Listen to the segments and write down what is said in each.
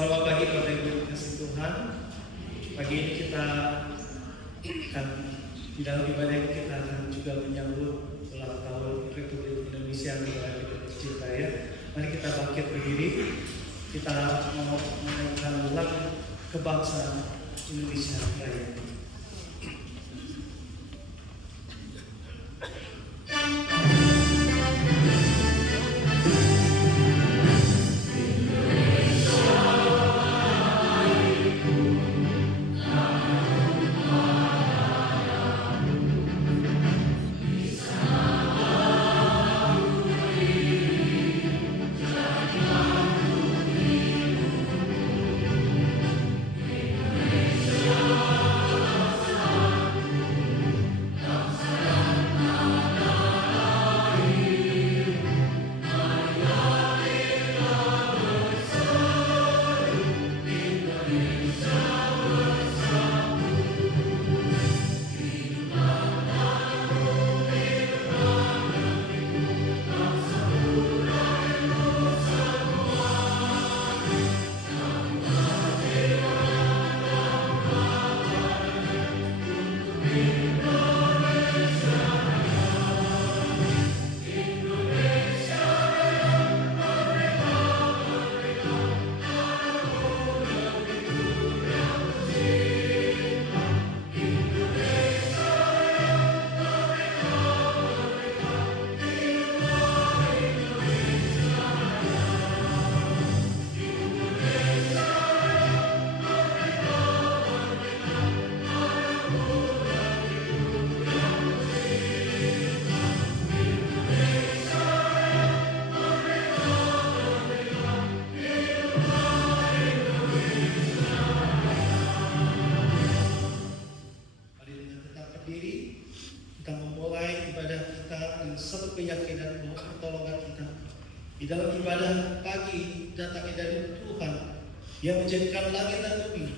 Selamat pagi Bapak Ibu kasih Tuhan. Pagi ini kita akan di dalam ibadah ini kita akan juga menyambut ulang tahun Republik Indonesia negara kita tercinta ya. Mari kita bangkit berdiri. Kita mau menaikkan ulang kebangsaan Indonesia Raya. Di dalam ibadah pagi datangnya dari Tuhan yang menjadikan langit dan bumi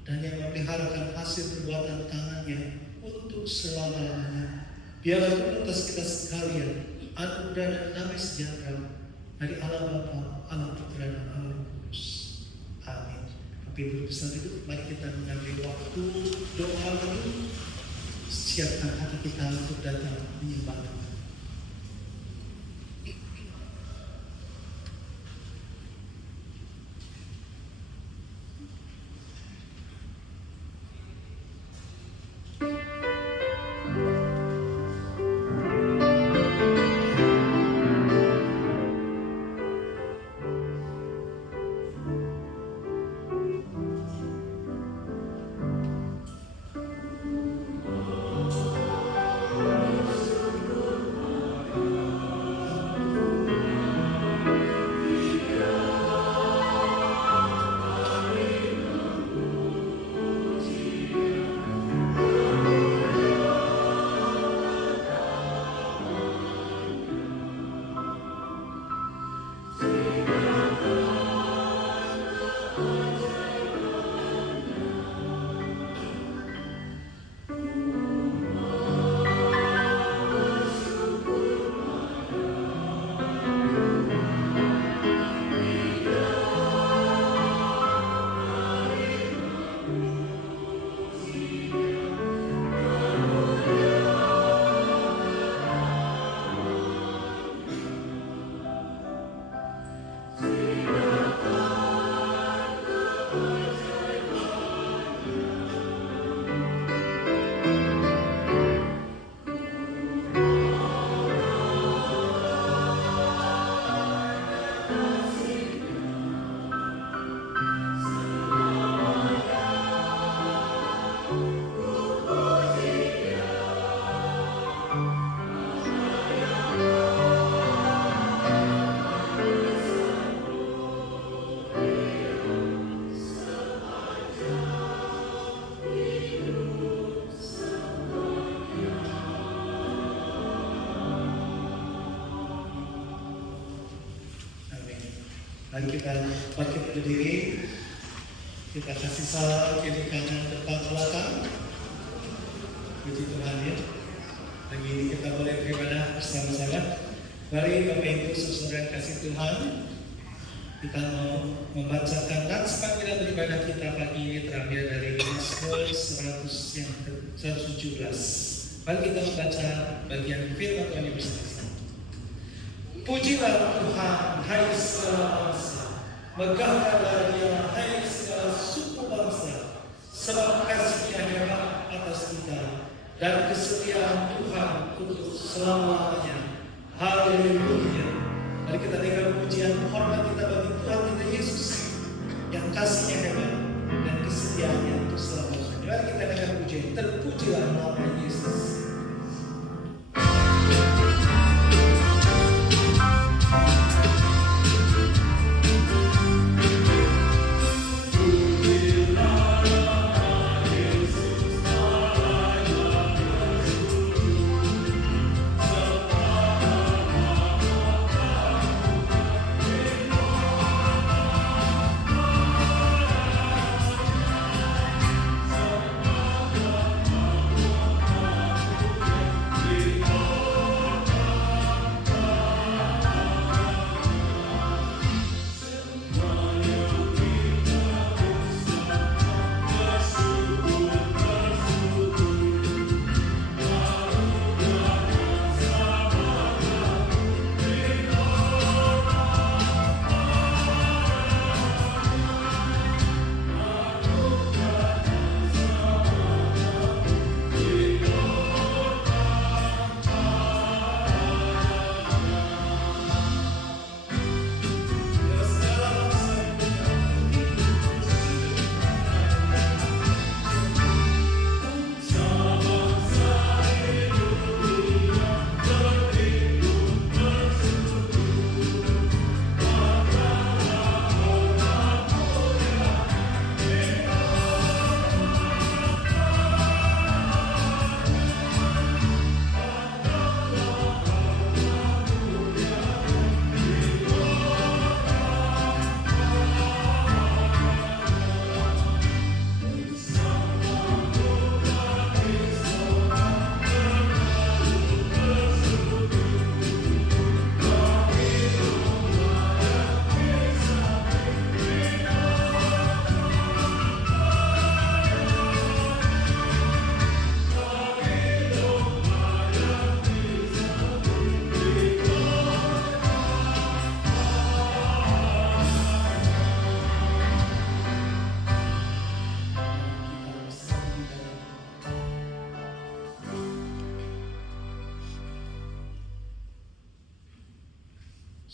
dan yang memeliharakan hasil perbuatan tangannya untuk selama-lamanya. Biarlah atas kita sekalian anugerah dan damai sejahtera dari Allah Bapa, Allah Putra dan Allah Roh Kudus. Amin. Bapak Ibu bersama itu, mari kita mengambil waktu doa dulu. Siapkan hati kita untuk datang menyembah Tuhan. Mari kita bangkit berdiri, kita kasih salam kiri kanan depan belakang. Puji Tuhan ya. Pagi ini kita boleh beribadah bersama-sama. Mari Bapak Ibu saudara kasih Tuhan, Kita mau membacakan nats panggilan beribadah kita pagi ini terambil dari Mazmur 100 yang ke-117. Mari kita membaca bagian firman Tuhan yang bersama. Pujilah Tuhan, hai segala bangsa, megahkanlah Dia, hai segala suku bangsa, sebab kasih-Nya hebat atas kita dan kesetiaan Tuhan untuk selama-lamanya. Haleluya. Mari kita dengar pujian hormat kita bagi Tuhan kita Yesus yang kasih-Nya hebat dan kesetiaannya untuk selama-lamanya. Mari kita dengar pujian. Terpujilah nama Yesus.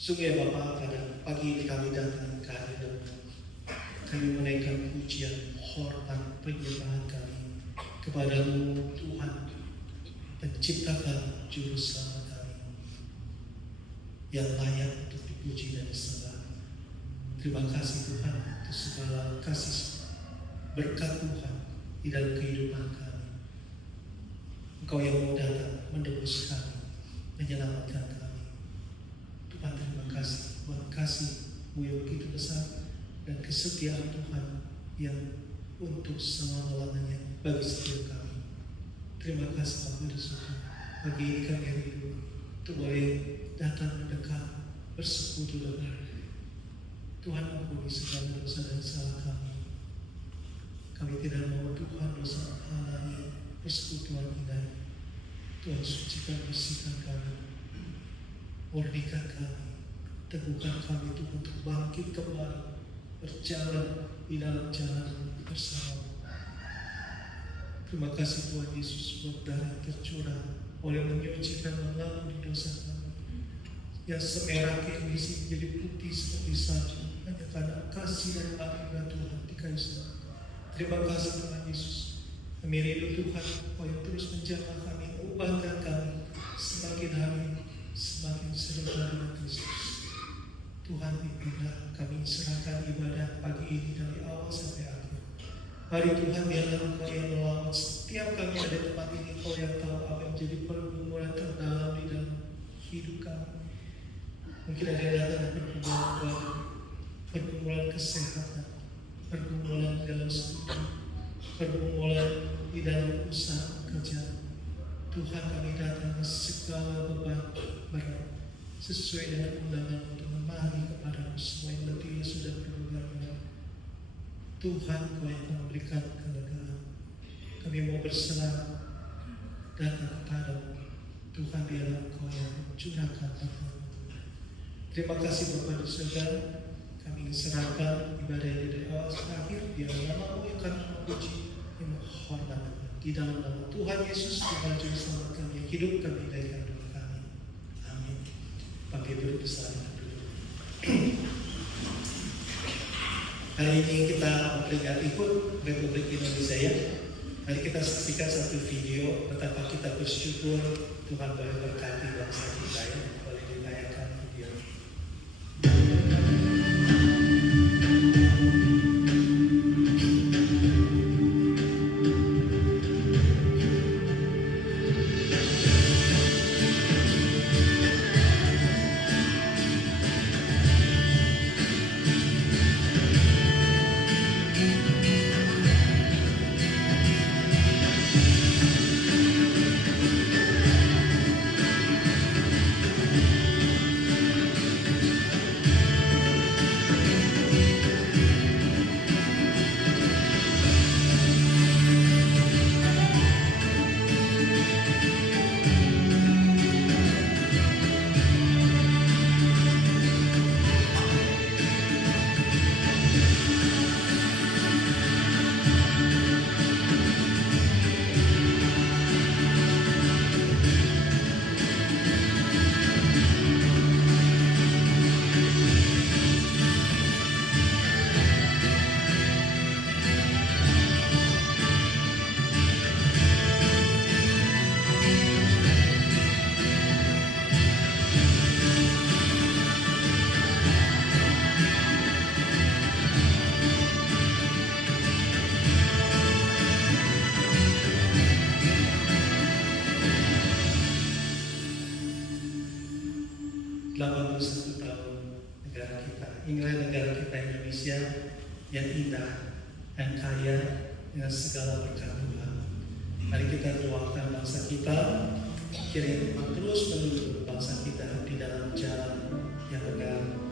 Sungguh ya Bapa, pada pagi ini kami datang ke hadirat-Mu. Kami menaikkan pujian, hormat, penyembahan kami kepada-Mu Tuhan, Pencipta kami, Juru Selamat kami, yang layak untuk dipuji dan disembah. Terima kasih Tuhan untuk segala kasih berkat Tuhan di dalam kehidupan kami. Engkau yang mau datang menebus kami, menyelamatkan kami. Tuhan, terima kasih buat kasih-Mu yang begitu besar dan kesetiaan Tuhan yang untuk selama-lamanya bagi setiap kami. Terima kasih Bapak Yesus, pagi ini kami rindu untuk boleh datang mendekat bersekutu dengan Tuhan. Ampuni segala dosa dan salah kami. Kami tidak mau Tuhan dosa halangi persekutuan indah. Tuhan, sucikan, bersihkan kami, murnikan kami, teguhkan kami Tuhan untuk bangkit kembali, berjalan di dalam jalan bersama. Terima kasih Tuhan Yesus buat darah tercurah oleh menyucikan mengampuni dosa kami yang semerah kain besi menjadi putih seperti salju hanya karena kasih dan anugerah Tuhan di kayu salib. Terima kasih Tuhan Yesus. Kami rindu Tuhan Kau yang terus menjamah kami, mengubahkan kami semakin hari semakin serupa dengan Kristus. Tuhan, bimbinglah kami serahkan ibadah pagi ini dari awal sampai akhir. Mari Tuhan, biarlah Engkau yang melawat setiap kami ada di tempat ini. Kau yang tahu apa yang menjadi pergumulan terdalam di dalam hidup kami. Mungkin ada yang datang pergumulan keluarga, pergumulan kesehatan, pergumulan di dalam studi, pergumulan di dalam usaha kerja. Tuhan, kami datang ke segala beban berat. sesuai dengan undangan untuk memahami kepada semua yang letih sudah berbulan-bulan. Tuhan, Kau yang memberikan kelegaan. Kami mau berserah datang kepadamu. Tuhan, biarlah Kau yang mencurahkan Tuhan. Terima kasih Bapa di surga. Kami ingin serahkan ibadah ini dari awal sampai akhir. Biarlah nama-Mu yang kami memuji, yang menghormat. Di dalam nama Tuhan Yesus, Tuhan Juru Selamat kami yang hidup, kami naikkan doa kami. Amin. Pakai duduk bersama dulu. Hari ini kita memperingati HUT Republik Indonesia ya. Mari kita saksikan satu video betapa kita bersyukur Tuhan boleh berkati bangsa kita ya. Boleh ditayangkan video. Inilah negara kita Indonesia yang indah dan kaya dengan segala berkat Tuhan. Mari kita doakan bangsa kita kiranya terus menuntun bangsa kita di dalam jalan yang benar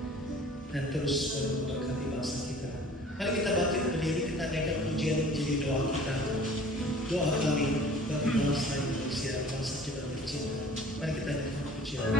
dan terus memberkati bangsa kita. Mari kita bangkit berdiri, kita naikkan pujian menjadi doa kita. Doa kami bagi bangsa Indonesia, bangsa kita tercinta. Mari kita naikkan pujian.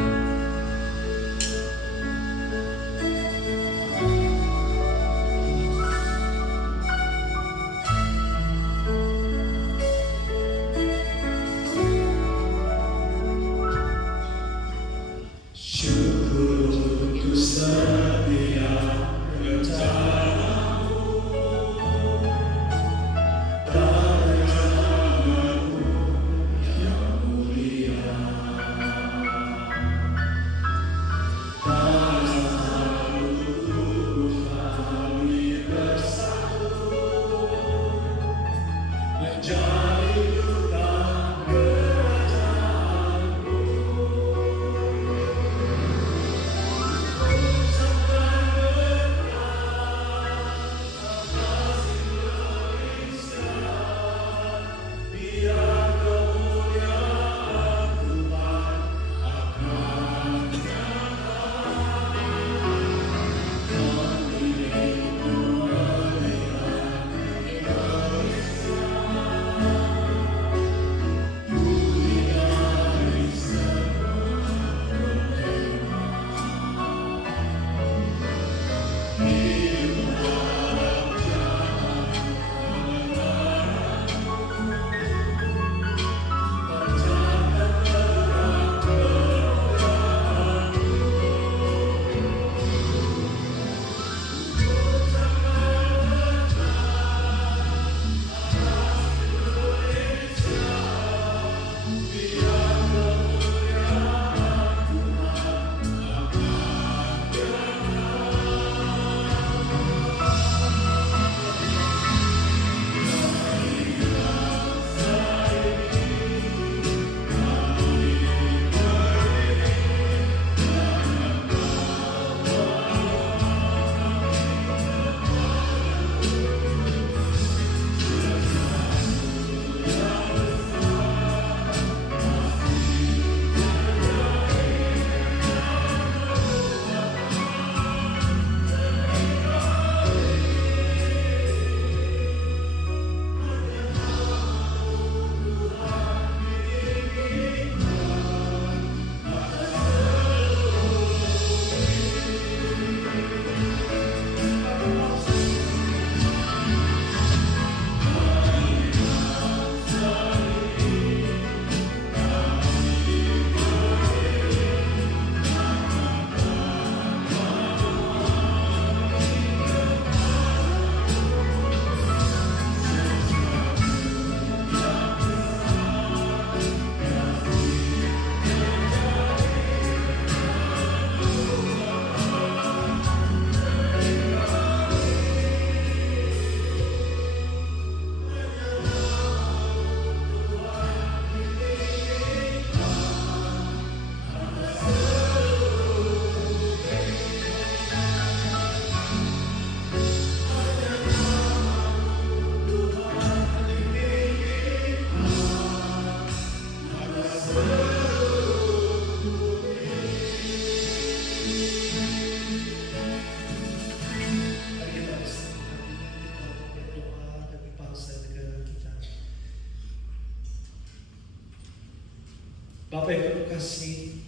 Bapak yang penuh kasih,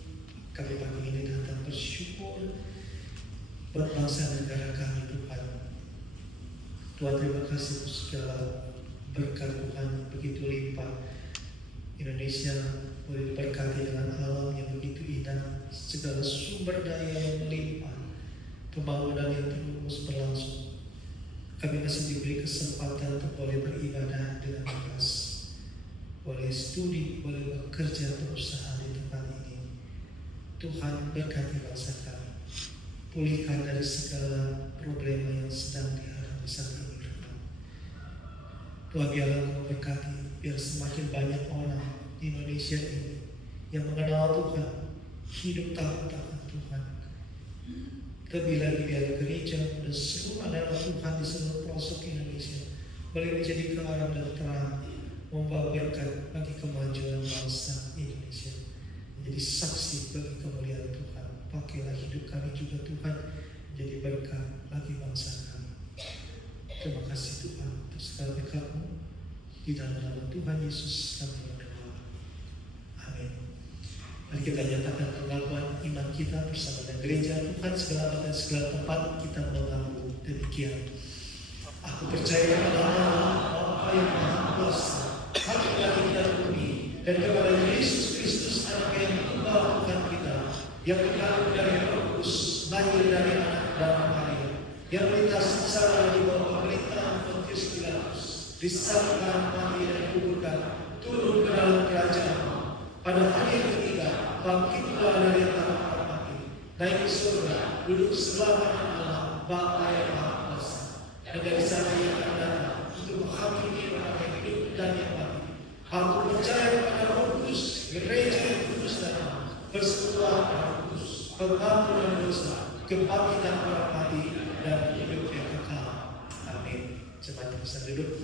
kami pagi ini datang bersyukur buat bangsa negara kami Tuhan. Tuhan terima kasih untuk segala berkat Tuhan yang begitu limpah. Indonesia boleh diberkati dengan alam yang begitu indah, segala sumber daya yang melimpah, pembangunan yang terus berlangsung. Kami masih diberi kesempatan untuk boleh beribadah dengan bebas, boleh studi, boleh bekerja, berusaha di tempat ini. Tuhan berkati bangsa kami, pulihkan dari segala problema yang sedang dihadapi saat ini. Tuhan biarlah Engkau berkati, biar semakin banyak orang di Indonesia ini yang mengenal Tuhan, hidup taat Tuhan. Terlebih lagi biar gereja dan seluruh anak Tuhan di seluruh pelosok Indonesia boleh menjadi terang dan terang, membawa berkat bagi kemajuan bangsa Indonesia, menjadi saksi bagi kemuliaan Tuhan. Pakailah hidup kami juga Tuhan menjadi berkat bagi bangsa kami. Terima kasih Tuhan untuk segala berkat-Mu. Di dalam nama Tuhan Yesus kami berdoa. Amin. Mari kita nyatakan pengakuan iman kita bersama dengan gereja Tuhan segala dan segala tempat. Kita mengaku demikian. Aku percaya pada Allah Bapa yang Maha Kuasa, Hati dan bumi, dan kepada Yesus Kristus Anak yang tunggal Tuhan kita, yang mengandung dari Roh Kudus, lahir dari anak dan Maria, yang melintas secara di bawah pemerintahan Pontius Pilatus, disalibkan, mati dan dikuburkan, turun ke dalam kerajaan, pada hari yang ketiga bangkit pula dari antara orang mati, naik ke surga, duduk sebelah kanan Allah Bapa yang Maha Kuasa, dan dari sana ia akan datang untuk menghakimi orang yang hidup dan yang mati. Aku percaya kepada Roh Kudus, gereja yang kudus dan am, persekutuan Roh Kudus, pengampunan dosa, kebangkitan orang mati, dan hidup yang kekal. Amin. Cepat bisa duduk.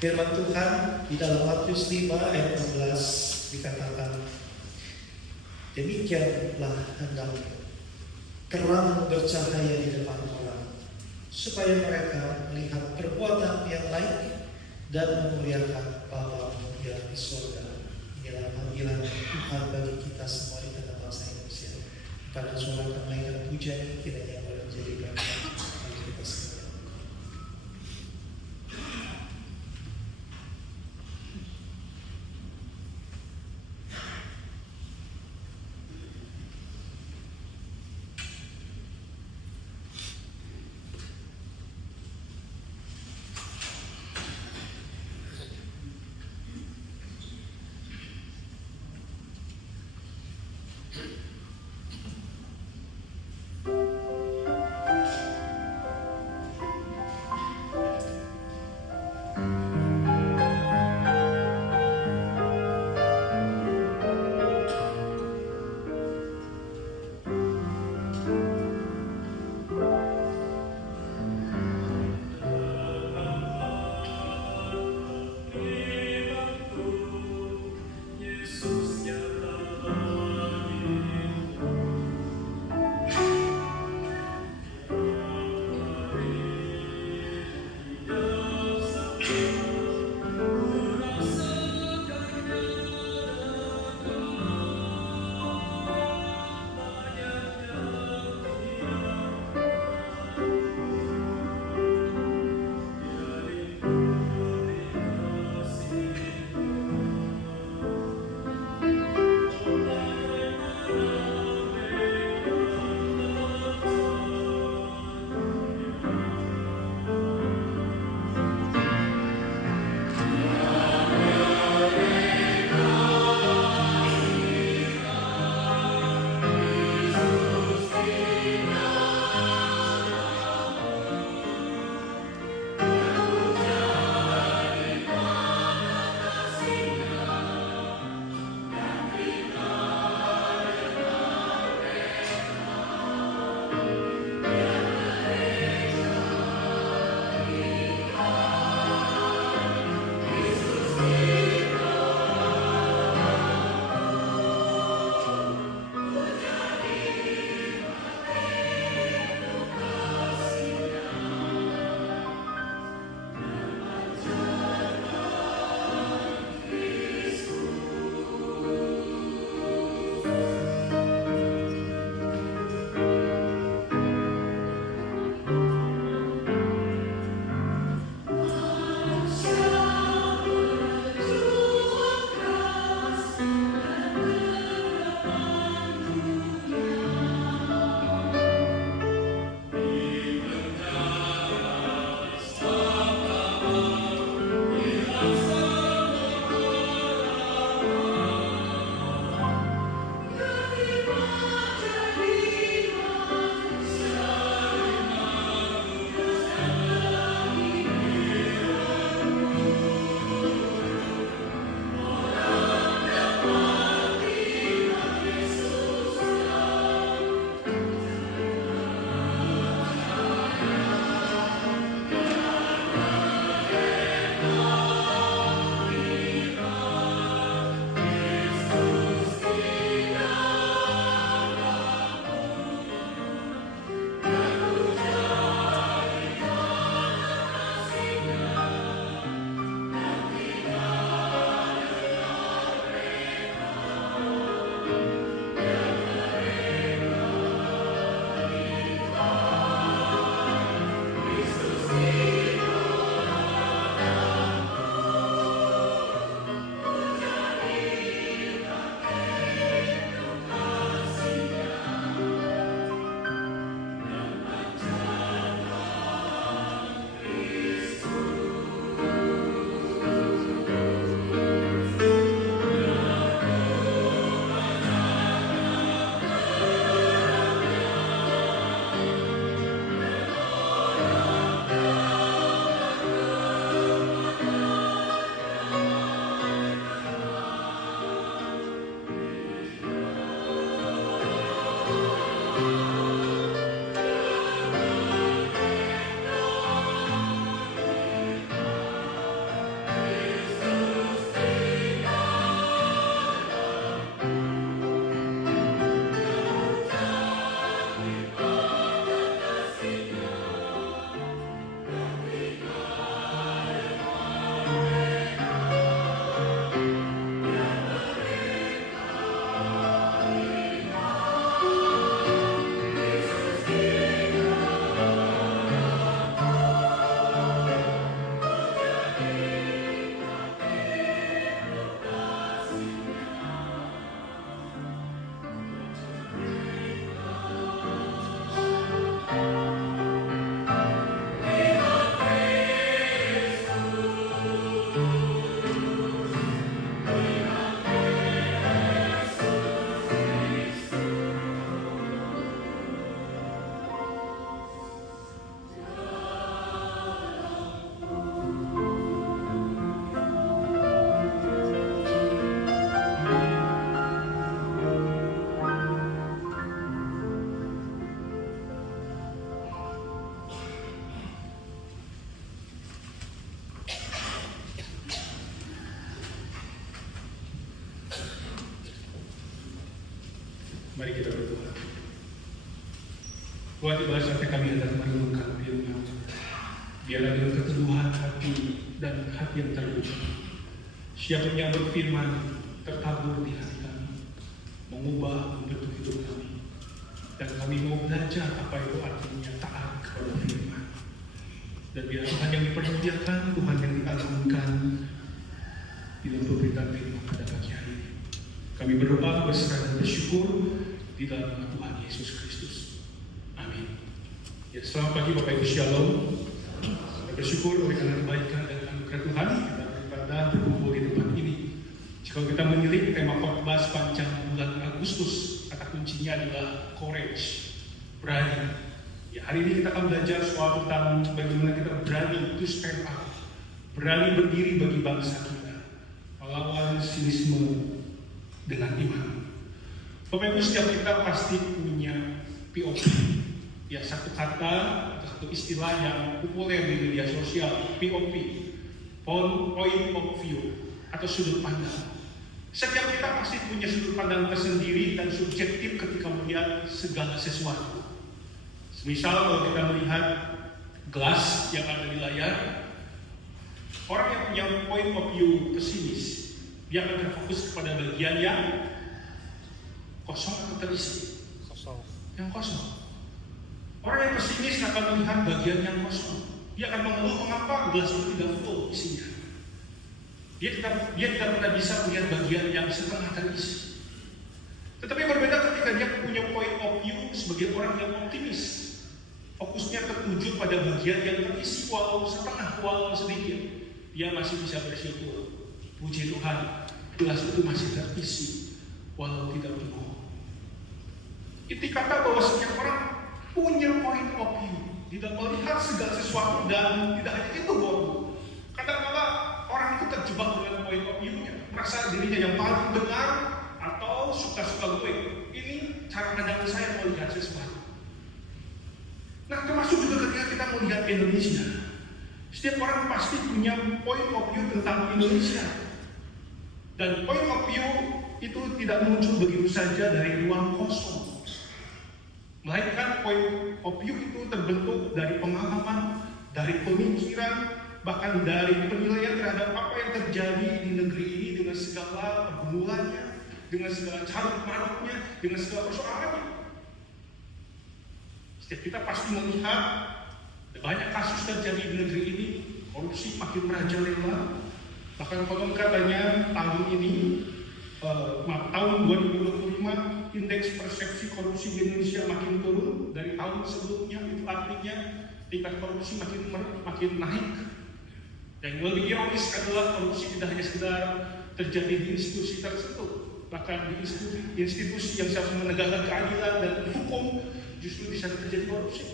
Firman Tuhan di dalam Matius 5 ayat 16 dikatakan, demikianlah hendaknya terang bercahaya di depan orang, supaya mereka melihat perbuatan yang baik dan memuliakan Bapa-Mu yang di surga. Inilah panggilan Tuhan bagi kita semua di tengah bangsa Indonesia. Pada suara kenaikan pujian kiranya boleh menjadi berkat bagi kita semua. Mari kita berdoa. Tuhan, tiba saatnya kami hendak merenungkan firman. Biarlah dengan keteduhan hati dan hati yang terbuka, siap menyambut firman tertabur di hati kami, mengubah membentuk hidup kami. Dan kami mau belajar apa itu artinya taat kepada firman. Dan biar Tuhan yang dipermuliakan, Tuhan yang diagungkan dalam pemberitaan firman pada pagi hari ini. Kami berdoa, berserah dan bersyukur di dalam nama Tuhan Yesus Kristus. Amin. Ya, selamat pagi Bapak Ibu Shalom. Saya bersyukur oleh karena kebaikan dan anugerah Tuhan kita daripada berkumpul di tempat ini. Jika kita menilik tema khotbah sepanjang bulan Agustus, kata kuncinya adalah courage, berani. Ya, hari ini kita akan belajar soal tentang bagaimana kita berani to stand up, berani berdiri bagi bangsa kita, melawan sinisme dengan iman. Bapak Ibu, setiap kita pasti punya POV. Ya, satu kata atau satu istilah yang populer di media sosial, POV, point of view atau sudut pandang. Setiap kita pasti punya sudut pandang tersendiri dan subjektif ketika melihat segala sesuatu. Misal kalau kita melihat gelas yang ada di layar, orang yang punya point of view pesimis, dia akan terfokus kepada bagian yang kosong atau terisi. Yang kosong. Orang yang pesimis akan melihat bagian yang kosong. Dia akan mengeluh mengapa gelas itu tidak full isinya. Dia tidak pernah bisa melihat bagian yang setengah terisi. Tetapi berbeda ketika dia punya point of view sebagai orang yang optimis. Fokusnya tertuju pada bagian yang terisi walau setengah, walau sedikit. Dia masih bisa bersyukur. Puji Tuhan, gelas itu masih terisi walau tidak penuh. Itu kata bahwa setiap orang punya point of view, tidak melihat segala sesuatu, dan tidak hanya itu bahwa kadang-kadang orang itu terjebak dengan point of view-nya, merasa dirinya yang paling benar atau suka-suka gue. Ini cara pandang saya melihat sesuatu. Nah, termasuk juga ketika kita melihat Indonesia, setiap orang pasti punya point of view tentang Indonesia. Dan point of view itu tidak muncul begitu saja dari ruang kosong. Melainkan point of view itu terbentuk dari pengalaman, dari pemikiran, bahkan dari penilaian terhadap apa yang terjadi di negeri ini dengan segala pergumulannya, dengan segala carut marutnya, dengan segala persoalannya. Setiap kita pasti melihat banyak kasus terjadi di negeri ini, korupsi makin merajalela. Bahkan konon katanya tahun ini, tahun 2025, indeks persepsi korupsi di Indonesia makin turun dari tahun sebelumnya. Itu artinya tingkat korupsi makin naik. Dan yang lebih ironis adalah korupsi tidak hanya sekedar terjadi di institusi tertentu, bahkan di institusi yang seharusnya menegakkan keadilan dan hukum justru bisa terjadi korupsi.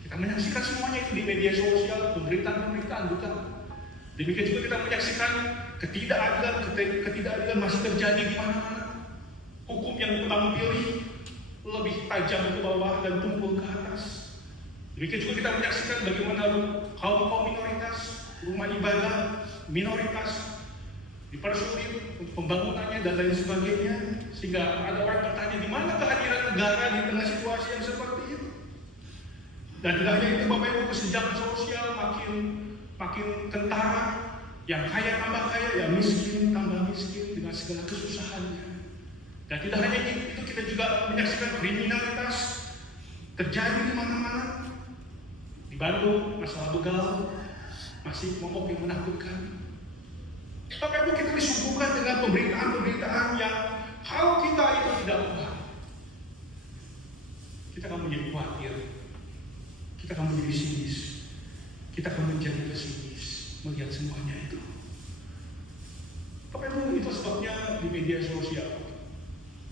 Kita menyaksikan semuanya itu di media sosial, pemberitaan-pemberitaan, bukan? Demikian juga kita menyaksikan ketidakadilan masih terjadi di mana-mana. Hukum yang tebang pilih lebih tajam ke bawah dan tumpul ke atas. Demikian juga kita menyaksikan bagaimana kaum minoritas, rumah ibadah minoritas dipersulit untuk pembangunannya dan lain sebagainya, sehingga ada orang bertanya di mana kehadiran negara di tengah situasi yang seperti itu. Dan tidak hanya itu, Bapak Ibu, kesenjangan sosial makin kentara, yang kaya tambah kaya, yang miskin tambah miskin dengan segala kesusahannya. Dan tidak hanya itu, kita juga menyaksikan kriminalitas terjadi di mana-mana. Di Bandung, masalah begal masih momok yang menakutkan. Bapak Ibu, kita disuguhkan dengan pemberitaan-pemberitaan yang kalau kita itu tidak ubah, kita akan menjadi khawatir, kita akan menjadi sinis, kita akan menjadi pesimis melihat semuanya itu. Bapak Ibu, itu sebabnya di media sosial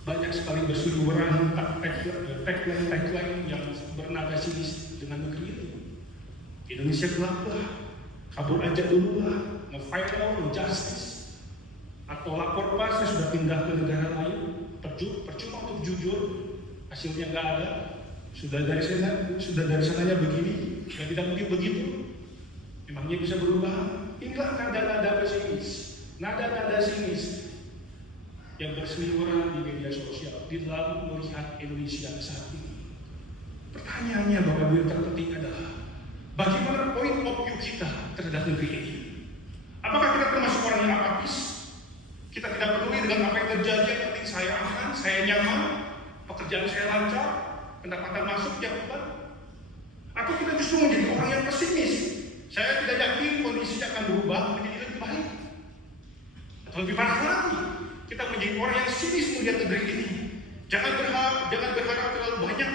banyak sekali berseliweran tagline yang bernada sinis dengan negeri ini. Indonesia gelaplah, kabur aja dulu lah, nge-fight for justice, atau lapor pas saya sudah pindah ke negara lain, percuma untuk jujur, hasilnya nggak ada, sudah dari sananya begini, dan tidak mungkin begitu, memangnya bisa berubah. Inilah nada-nada pesimis, nada-nada sinis yang berseliweran di media sosial di dalam melihat Indonesia saat ini. Pertanyaannya Bapak Ibu yang terpenting adalah bagaimana point of view kita terhadap negeri ini? Apakah kita termasuk orang yang apatis? Kita tidak peduli dengan apa yang terjadi, yang penting saya aman, saya nyaman, pekerjaan saya lancar, pendapatan masuk tiap bulan? Atau kita justru menjadi orang yang pesimis? Saya tidak yakin kondisinya akan berubah menjadi lebih baik. Atau lebih parah lagi, kita menjadi orang yang sinis melihat negeri ini. Jangan berharap terlalu banyak.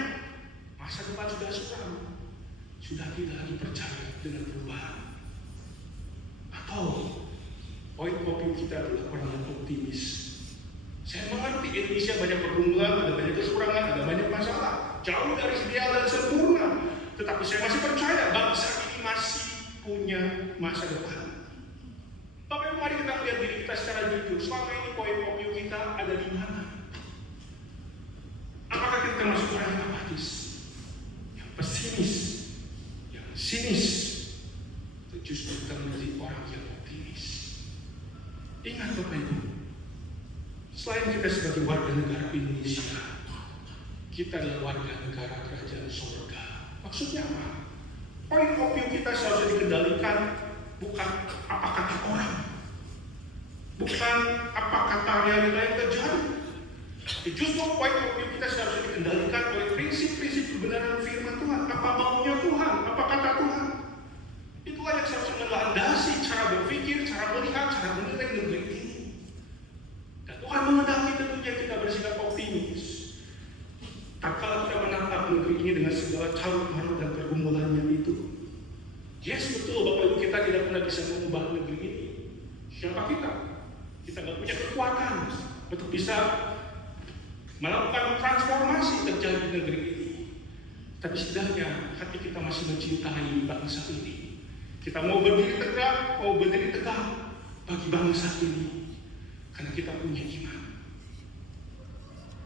Masa depan sudah suram, sudah tidak lagi percaya dengan perubahan. Atau point of view kita adalah orang yang optimis. Saya mengerti Indonesia banyak pergumulan, ada banyak kekurangan, ada banyak masalah, jauh dari ideal dan sempurna. Tetapi saya masih percaya bangsa ini masih punya masa depan. Bapak Ibu, mari kita lihat diri kita secara jujur. Selama ini point of view kita ada di mana? Apakah kita termasuk orang yang apatis, yang pesimis, yang sinis, atau justru kita menjadi orang yang optimis? Ingat Bapak Ibu, selain kita sebagai warga negara Indonesia, kita adalah warga negara kerajaan surga. Maksudnya apa? Point of view kita seharusnya dikendalikan bukan apa kata orang, bukan apa kata realita yang terjadi. Justru point of view kita seharusnya dikendalikan oleh prinsip-prinsip kebenaran firman Tuhan. Apa maunya Tuhan? Apa kata Tuhan? Itulah yang seharusnya melandasi cara berpikir, cara melihat, cara menilai negeri ini. Dan Tuhan menghendaki tentunya kita bersikap optimis. Tak kala kita menatap negeri ini dengan segala carut marut dan pergumulannya itu. Yes, betul Bapak Ibu, kita tidak pernah bisa mengubah negeri ini. Siapa kita? Kita nggak punya kekuatan untuk bisa melakukan transformasi terjadi di negeri ini. Tapi setidaknya hati kita masih mencintai bangsa ini. Kita mau berdiri tegak bagi bangsa ini karena kita punya iman.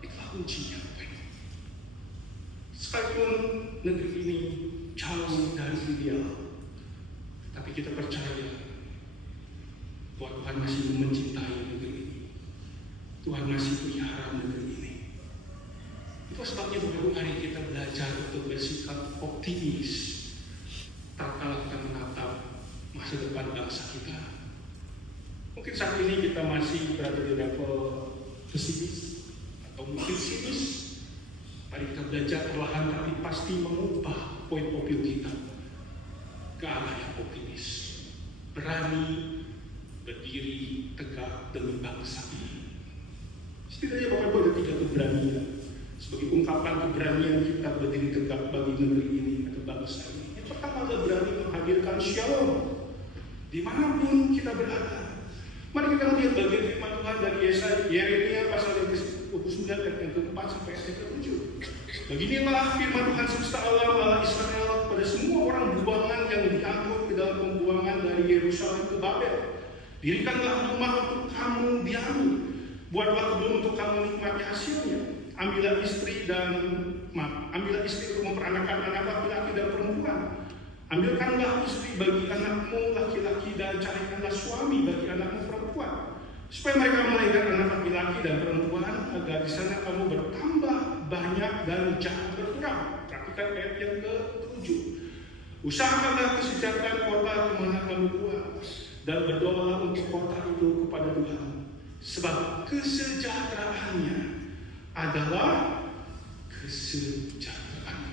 Itulah kuncinya. Sekalipun negeri ini jauh dari ideal, tapi kita percaya bahwa Tuhan masih mencintai negeri ini. Tuhan masih pelihara negeri ini. Itu sebabnya beberapa hari kita belajar untuk bersikap optimis tatkala kita menatap masa depan bangsa kita. Mungkin saat ini kita masih berada di level pesimis atau mungkin sinis. Mari kita belajar perlahan tapi pasti mengubah point of view kita ke arah yang optimis. Berani berdiri tegak demi bangsa ini. Setidaknya Bapak Ibu ada 3 keberanian sebagai ungkapan keberanian kita berdiri tegak bagi negeri ini atau bangsa ini. Yang pertama adalah berani menghadirkan shalom dimanapun kita berada. Mari kita melihat bagian firman Tuhan dari Yeremia pasal yang ke-29 ayat yang ke-4 sampai ayat yang ke-7. Beginilah firman Tuhan semesta alam Allah Israel pada semua orang buangan yang diangkut ke dalam pembuangan dari Yerusalem ke Babel. Dirikanlah rumah untuk kamu diami, buatlah kebun untuk kamu nikmati hasilnya. Ambillah istri untuk memperanakan anak laki-laki dan perempuan. Ambilkanlah istri bagi anakmu laki-laki dan carikanlah suami bagi anakmu perempuan, supaya mereka melahirkan anak laki-laki dan perempuan, agar di sana kamu bertambah banyak dan jangan berkurang. Perhatikan ayat yang ke-7. Usahakanlah kesejahteraan kota kemana kamu keluar, dan berdoalah untuk kota itu kepada Tuhan, sebab kesejahteraannya adalah kesejahteraan.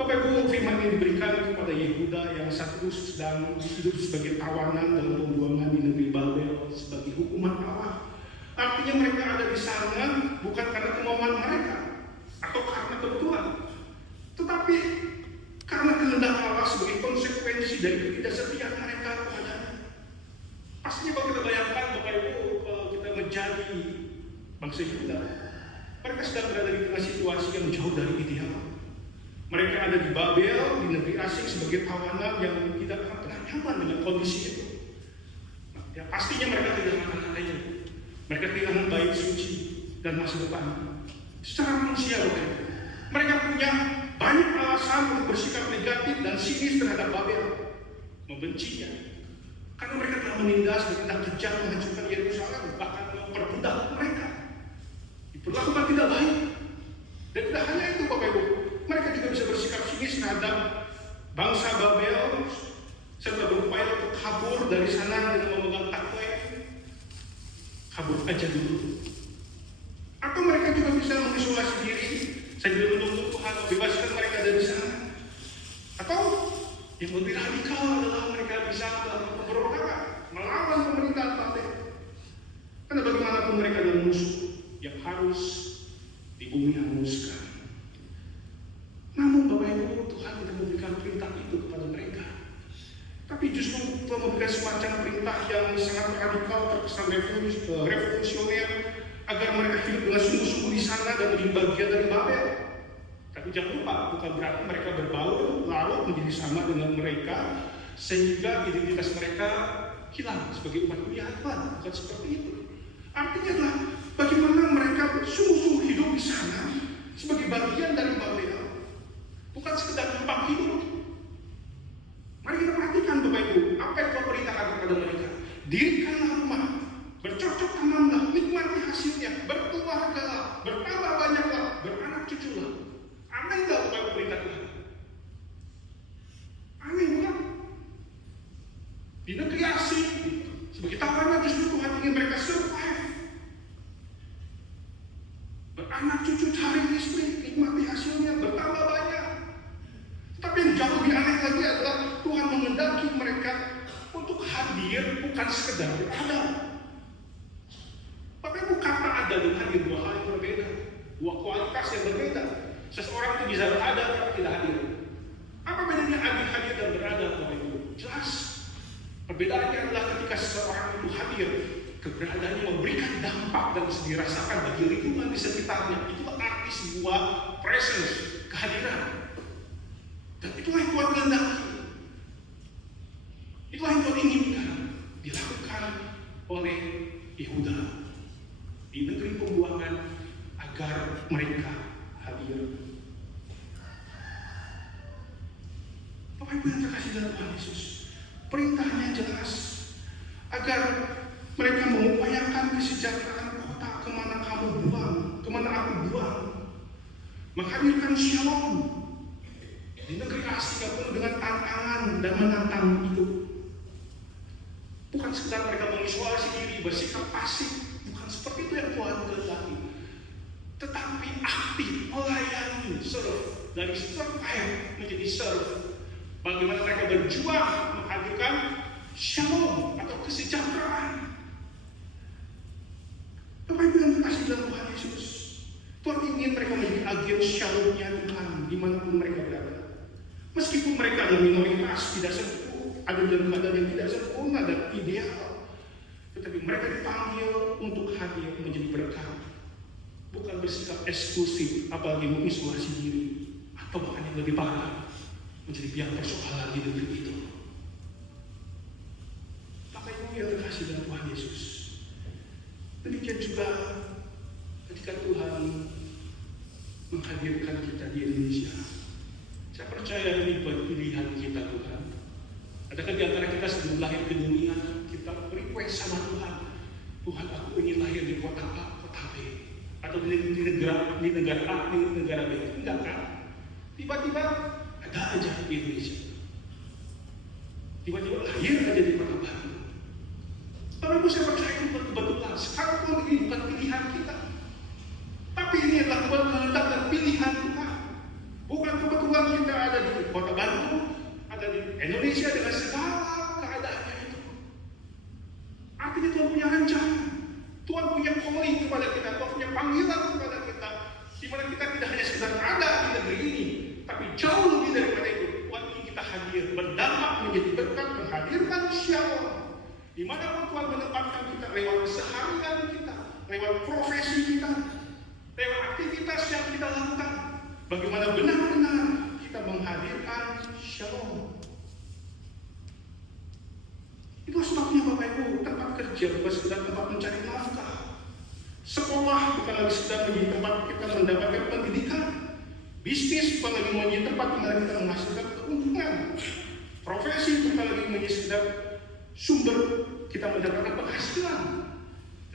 Bapak Ibu, firman ini diberikan kepada Yehuda yang satu sedang hidup sebagai tawanan dalam pembuangan di negeri Babel sebagai hukuman Allah. Artinya mereka ada di sana bukan karena kemauan mereka atau karena kebetulan, tetapi karena kehendak Allah sebagai konsekuensi dari ketidaksetiaan mereka kepadanya. Pastinya kalau kita bayangkan Bapak Ibu, kalau kita menjadi bangsa Yehuda, mereka sedang berada di tengah situasi yang jauh dari ideal. Mereka ada di Babel, di negeri asing sebagai tawanan yang tidak akan pernah nyaman dengan kondisi itu. Ya, pastinya mereka kehilangan anak-anaknya. Mereka kehilangan bait suci dan masa depan. Secara manusia, mereka punya banyak alasan untuk bersikap negatif dan sinis terhadap Babel, membencinya. Karena mereka telah menindas, bertindak kejam, menghancurkan Yerusalem, bahkan memperbudak kabur aja dulu. Atau mereka juga bisa mengisolasi diri sambil menunggu Tuhan membebaskan mereka dari sana. Atau yang lebih radikal adalah mereka bisa melakukan pemberontakan, melawan pemerintahan Babel. Karena bagaimanapun mereka adalah musuh yang harus di bumi hanguskan. Namun Bapak Ibu, Tuhan tidak memberikan perintah itu kepada mereka. Tapi justru Tuhan memberikan semacam perintah yang sangat radikal, terkesan revolusioner, agar mereka hidup dengan sungguh-sungguh di sana dan menjadi bagian dari Babel. Tapi jangan lupa, bukan berarti mereka berbaur lalu menjadi sama dengan mereka sehingga identitas mereka hilang sebagai umat pilihan Tuhan. Bukan seperti itu. Artinya adalah bagaimana mereka sungguh-sungguh hidup di sana sebagai bagian dari Babel, bukan sekedar numpang hidup. Mari kita perhatikan Bapak Ibu, apa yang Tuhan perintahkan kepada mereka. Dirikanlah rumah, bercocok tanamlah, nikmati hasilnya, berkeluargalah, bertambah banyaklah, beranak cuculah. Aneh nggak Bapak Ibu perintah Tuhan? Aneh bukan? Di negeri asing, sebagai tawanan justru Tuhan ingin mereka survive. Beranak cucu, cari istri, nikmati hasilnya, bertambah banyak. Tapi yang jauh lebih aneh lagi adalah Tuhan mengendaki mereka untuk hadir bukan sekedar berada. Bapak Ibu, kata ada dan hadir dua hal yang berbeda, dua kualitas yang berbeda. Seseorang itu bisa berada tapi tidak hadir. Apa bedanya hadir dan berada, Bapak Ibu? Jelas. Perbedaannya adalah ketika seseorang itu hadir, keberadaannya memberikan dampak dan bisa dirasakan bagi lingkungan di sekitarnya. Itulah arti sebuah presence, kehadiran. Dan itulah yang Tuhan kehendaki. Itulah yang Tuhan inginkan dilakukan oleh Yehuda di negeri pembuangan agar mereka hadir. Bapak Ibu yang terkasih dalam Tuhan Yesus, perintahnya jelas agar mereka mengupayakan kesejahteraan kota kemana kamu buang, kemana aku buang, menghadirkan shalom di negeri asing yang penuh dengan tantangan dan menantang itu. Bukan sekedar mereka mengisolasi diri, bersikap pasif, bukan seperti itu yang Tuhan kehendaki. Tetapi aktif, melayani, serve, dari survive menjadi serve. Bagaimana mereka berjuang menghadirkan shalom atau kesejahteraan. Bapak Ibu yang terkasih dalam Tuhan Yesus, Tuhan ingin mereka menjadi agen shalomnya Tuhan dimanapun mereka berada. Meskipun mereka adalah minoritas, tidak sempurna, ada dalam keadaan yang tidak sempurna dan ideal, tetapi mereka dipanggil untuk hadir menjadi berkat, bukan bersikap eksklusif, apalagi mengisolasi diri, atau bahkan yang lebih parah, menjadi biang persoalan di negeri itu. Bapak Ibu yang terkasih dalam Tuhan Yesus, demikian juga ketika Tuhan menghadirkan kita di Indonesia. Saya percaya ini buat pilihan kita Tuhan. Adakah di antara kita sebelum lahir ke dunia kita request sama Tuhan, Tuhan aku ingin lahir di kota A, kota B, atau di negara A, di negara B? Enggak kan? Tiba-tiba ada aja di Indonesia. Tiba-tiba lahir aja di kota Bandung. Tapi Ibu, saya percaya itu kebetulan. Sekarang Tuhan ini bukan pilihan kita, tapi ini adalah kehendak dan pilihan Tuhan. Bukan kebetulan kita ada di kota Bandung, ada di Indonesia dengan segala keadaannya itu. Artinya Tuhan punya rencana, Tuhan punya calling kepada kita, Tuhan punya panggilan kepada kita, di mana kita tidak hanya sekedar ada di negeri ini, tapi jauh lebih daripada itu. Tuhan ingin kita hadir, berdampak menjadi berkat, menghadirkan shalom. Di mana Tuhan menempatkan kita lewat keseharian kita, lewat profesi kita, lewat aktivitas yang kita lakukan. Bagaimana benar-benar kita menghadirkan shalom. Itu sebabnya Bapak Ibu, tempat kerja bukan sekedar tempat mencari nafkah. Sekolah bukan lagi sekedar menjadi tempat kita mendapatkan pendidikan. Bisnis bukan lagi menjadi tempat di mana kita menghasilkan keuntungan. Profesi bukan lagi menjadi sekedar sumber kita mendapatkan penghasilan.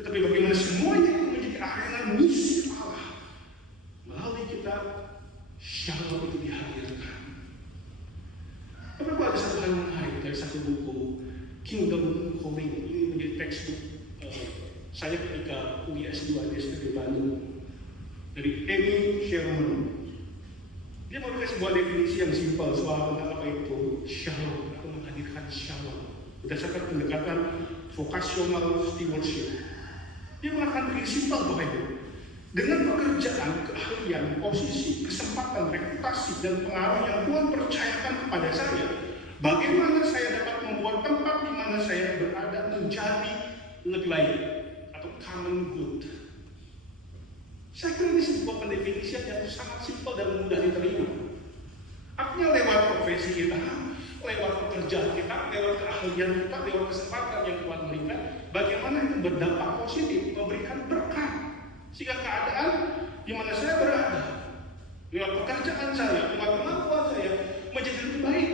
Tetapi bagaimana semuanya itu menjadi arena misi Allah. Melalui kita shalom itu dihadirkan. Tapi ada satu hal menarik dari satu buku Kingdom Calling. Ini menjadi textbook Saya ketika kuliah S2 di STB Bandung dari Amy Sherman, dia memberikan sebuah definisi yang simpel soal apa itu shalom atau menghadirkan shalom berdasarkan pendekatan vocational stewardship. Dia mengatakan begini simpel Bapak Ibu, dengan pekerjaan, keahlian, posisi, kesempatan, reputasi, dan pengaruh yang Tuhan percayakan kepada saya, bagaimana saya dapat membuat tempat di mana saya berada menjadi lebih baik atau common good. Saya kira ini sebuah pendefinisian yang sangat simpel dan mudah diterima. Artinya lewat profesi kita, lewat pekerjaan kita, lewat keahlian kita, lewat kesempatan yang Tuhan berikan, bagaimana itu berdampak positif, memberikan berkat, sehingga keadaan di mana saya berada, lewat pekerjaan saya, lewat kemampuan saya, menjadi lebih baik,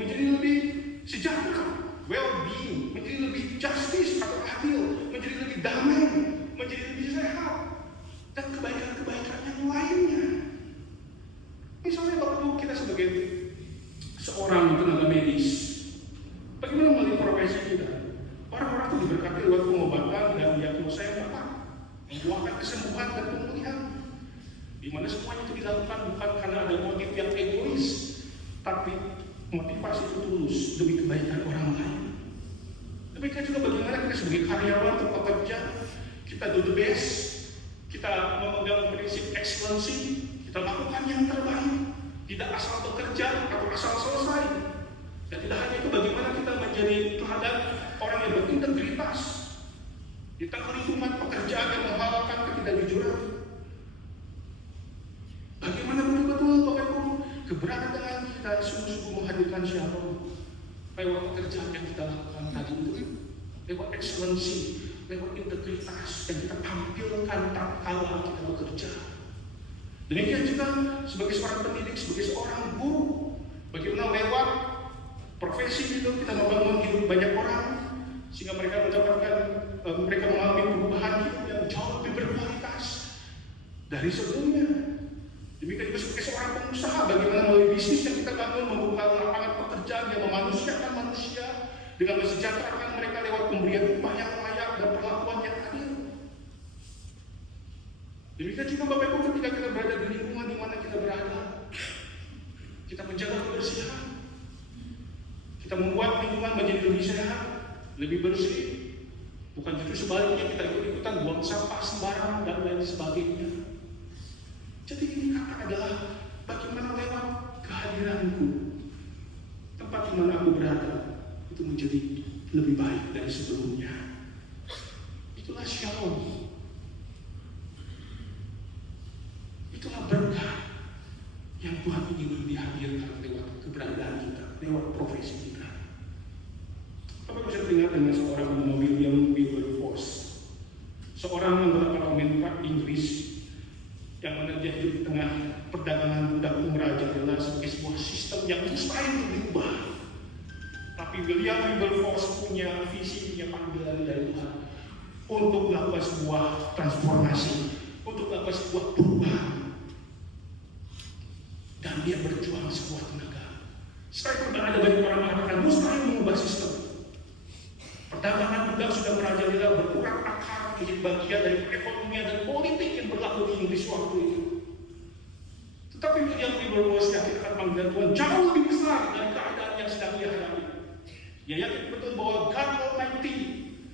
menjadi lebih sejahtera, well-being, menjadi lebih justice atau adil, menjadi lebih damai, menjadi lebih sehat, dan kebaikan-kebaikan yang lainnya. Misalnya waktu kita sebagai seorang tenaga medis, bagaimana melalui profesi kita? Orang-orang itu diberkati lewat pengobatan dan diagnosa yang tepat, membuahkan kesembuhan dan pemulihan, di mana semuanya itu dilakukan bukan karena ada motif yang egois, tapi motivasi itu tulus demi kebaikan orang lain. Demikian juga bagaimana kita sebagai karyawan atau pekerja, kita do the best, kita memegang prinsip excellency, kita lakukan yang terbaik, tidak asal bekerja atau asal selesai. Dan tidak hanya itu, bagaimana kita menjadi teladan orang yang berintegritas di tengah lingkungan pekerjaan yang menghalalkan ketidakjujuran. Bagaimana betul-betul Bapak Ibu keberadaan kita sungguh-sungguh menghadirkan shalom lewat pekerjaan yang kita lakukan tadi itu, lewat excellency, lewat integritas yang kita tampilkan tatkala kita bekerja. Demikian juga sebagai seorang pendidik, sebagai seorang guru, bagaimana lewat profesi itu kita membangun hidup banyak orang sehingga mereka mendapatkan, mereka mengalami perubahan hidup yang jauh lebih berkualitas dari sebelumnya. Demikian juga sebagai seorang pengusaha, bagaimana melalui bisnis yang kita bangun membuka lapangan pekerjaan yang memanusiakan manusia dengan mensejahterakan mereka lewat pemberian upah yang layak dan perlakuan yang adil. Demikian juga Bapak Ibu ketika kita berada di lingkungan di mana kita berada, kita menjaga kebersihan, kita membuat lingkungan menjadi lebih sehat, lebih bersih, bukan justru sebaliknya kita ikut-ikutan buang sampah sembarangan dan lain sebagainya. Jadi ini kata adalah bagaimana lewat kehadiranku, tempat di mana aku berada itu menjadi lebih baik dari sebelumnya. Itulah shalom. Itulah berkah yang Tuhan ingin dihadirkan lewat keberadaan kita, lewat profesi kita. Bapak bisa teringat dengan seorang William Wilberforce, seorang anggota parlemen Inggris yang mana dia hidup di tengah perdagangan budak merajalela sebagai sebuah sistem yang mustahil diubah. Tapi William Wilberforce punya visi, punya panggilan dari Tuhan untuk melakukan sebuah transformasi, untuk melakukan sebuah perubahan. Dan dia berjuang sebuah tenaga. Sekalipun ada banyak orang mengatakan mustahil mengubah sistem. Perdagangan budak sudah merajalela, berkurang akar, menjadi bagian dari perekonomian dan politik yang berlaku di Inggris waktu itu. Tetapi William Wilberforce yakin akan panggilan Tuhan jauh lebih besar dari keadaan yang sedang dia hadapi. Dia yakin betul bahwa God Almighty,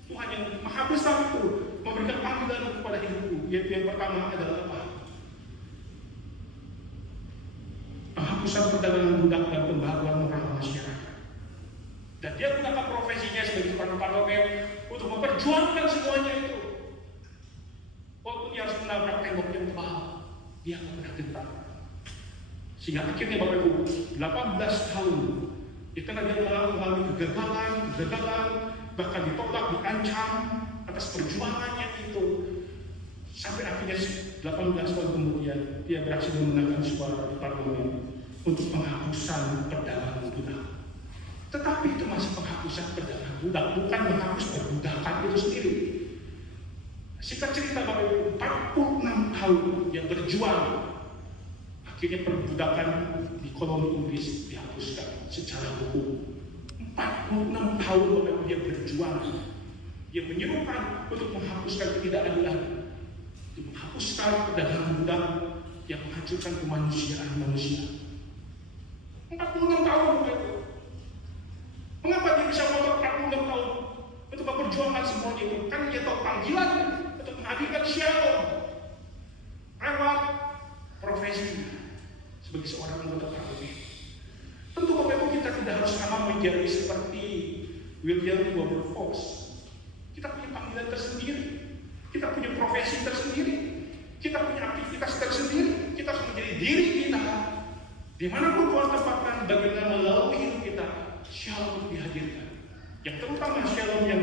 Tuhan yang Maha Besar itu, memberikan panggilan kepada hidupku. Yaitu yang pertama adalah apa? Penghapusan perdagangan budak dan pembaharuan moral masyarakat. Dan dia gunakan profesinya sebagai seorang parlemen untuk memperjuangkan semuanya itu. Walaupun dia harus menabrak tembok yang tebal, dia tidak pernah gentar. Sehingga akhirnya Bapak Ibu, 18 tahun di tengah dia mengalami kegagalan, bahkan ditolak, diancam atas perjuangannya itu. Sampai akhirnya 18 tahun kemudian dia berhasil memenangkan suara di parlemen untuk penghapusan perdagangan budak. Tetapi itu masih penghapusan perdagangan budak, bukan menghapus perbudakan itu sendiri. Singkat cerita Bapak Ibu, 46 tahun yang berjuang, akhirnya perbudakan di koloni Inggris dihapuskan secara hukum. 46 tahun Bapak Ibu dia berjuang Dia menyerukan untuk menghapuskan ketidakadilan, untuk menghapuskan kedatangan yang menghancurkan kemanusiaan manusia. 46 tahun itu. Mengapa dia bisa ngomong 46 tahun untuk memperjuangkan semuanya itu? Kan dia tahu panggilan untuk menghadirkan shalom lewat profesi sebagai seorang anggota KPP. Tentu Bapak Ibu, kita tidak harus sama menjadi seperti William Wilberforce. Kita punya panggilan tersendiri, kita punya profesi tersendiri, kita punya aktivitas tersendiri. Kita harus menjadi diri kita dimanapun Tuhan tempatkan, bagaimana melalui hidup kita shalom dihadirkan. Yang terutama shalom yang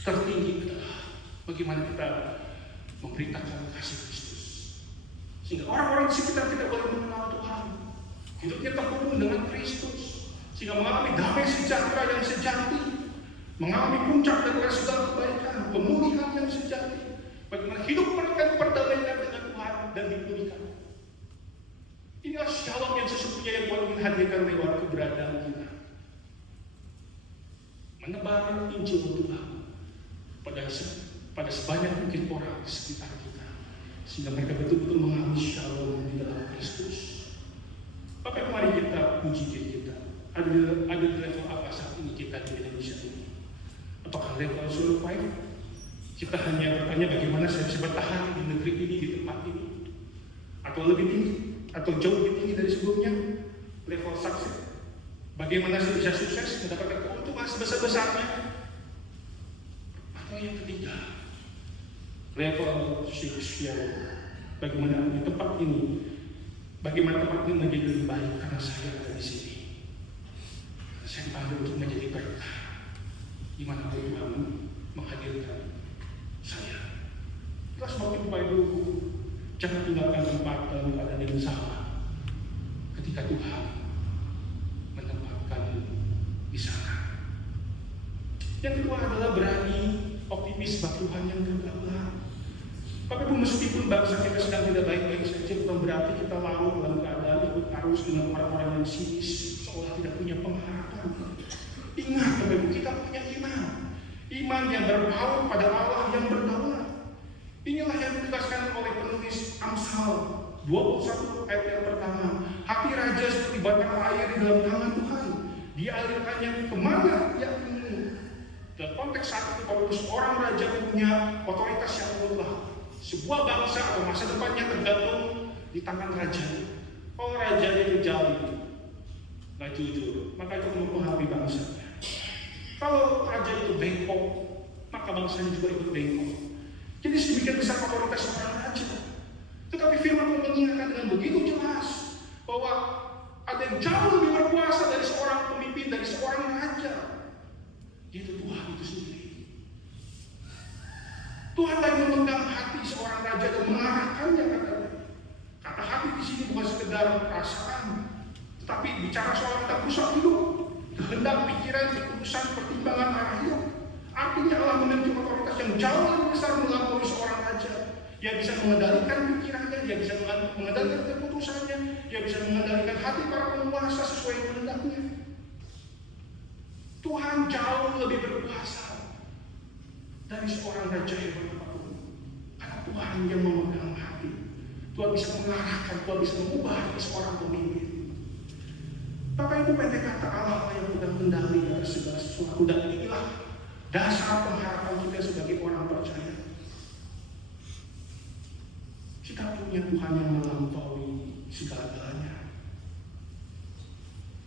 tertinggi adalah bagaimana kita memberitakan kasih Kristus, sehingga orang-orang di sekitar kita boleh mengenal Tuhan, hidupnya terhubung dengan Kristus, sehingga mengalami damai sejahtera yang sejati, mengalami puncak dari segala kebaikan, pemulihan yang sejati, bagaimana hidup mereka perdamaian dengan Tuhan dan dipulihkan. Inilah shalom yang sesungguhnya yang Tuhan ingin hadirkan lewat keberadaan kita. Menebar Injil Tuhan pada sebanyak mungkin orang di sekitar kita, sehingga mereka betul-betul mengalami shalom di dalam Kristus. Bapak, mari kita puji diri kita. Ada di level apa saat ini kita di Indonesia ini? Apakah level survive? Kita hanya bertanya bagaimana saya bisa bertahan di negeri ini, di tempat ini, atau lebih tinggi, atau jauh lebih tinggi dari sebelumnya, level sukses. Bagaimana saya bisa sukses, mendapatkan keuntungan sebesar-besarnya? Atau yang ketiga, level sosial. Bagaimana di tempat ini, bagaimana tempat ini menjadi lebih baik karena saya ada di sini. Saya dipanggil untuk menjadi berkah di mana Tuhan menghadirkan saya. Itulah sebabnya Bapak Ibu, jangan tinggalkan tempat dalam keadaan yang sama ketika Tuhan menempatkan di sana. Yang kedua adalah berani optimis bahwa Tuhan yang tergabung. Bapak Ibu, meskipun bangsa kita sedang tidak baik-baik saja, bukan berarti kita larut dalam keadaan ikut arus dengan orang-orang yang sinis, seolah tidak punya pengharapan. Ingat Bapak Ibu, kita punya iman yang berpaut pada Allah yang berdaulat. Inilah yang ditegaskan oleh penulis Amsal 21 ayat yang pertama. Hati raja seperti batang air di dalam tangan Tuhan, dialirkannya kemana ia ingin. Dalam konteks saat itu, kalau seorang raja punya otoritas yang mutlak, sebuah bangsa atau masa depannya tergantung di tangan raja. Kalau raja itu jalim, nggak jujur, maka itu mempengaruhi bangsanya. Kalau raja itu bengkok, maka bangsanya juga ikut bengkok. Jadi sedemikian besar otoritas seorang raja. Tetapi firman mengingatkan dengan begitu jelas bahwa ada yang jauh lebih berkuasa dari seorang pemimpin, dari seorang raja, yaitu Tuhan itu sendiri. Tuhan lagi memegang hati seorang raja dan mengarahkannya, katanya. Kata hati di sini bukan sekedar perasaan, tetapi bicara soal kita pusat hidup, kehendak, pikiran, keputusan, pertimbangan arah hidup. Artinya Allah memiliki otoritas yang jauh lebih besar melampaui seorang raja. Dia bisa mengendalikan pikirannya, dia bisa mengendalikan keputusannya, dia bisa mengendalikan hati para penguasa sesuai kehendaknya. Tuhan jauh lebih berkuasa dari seorang raja yang berapapun. Karena Tuhan yang memegang hati. Tuhan bisa mengarahkan, Tuhan bisa mengubah hati seorang pemimpin. Bapak Ibu, pendek kata Allah yang pegang kendali atas segala sesuatu, dan inilah dasar pengharapan kita sebagai orang percaya. Kita punya Tuhan yang melampaui segala-galanya.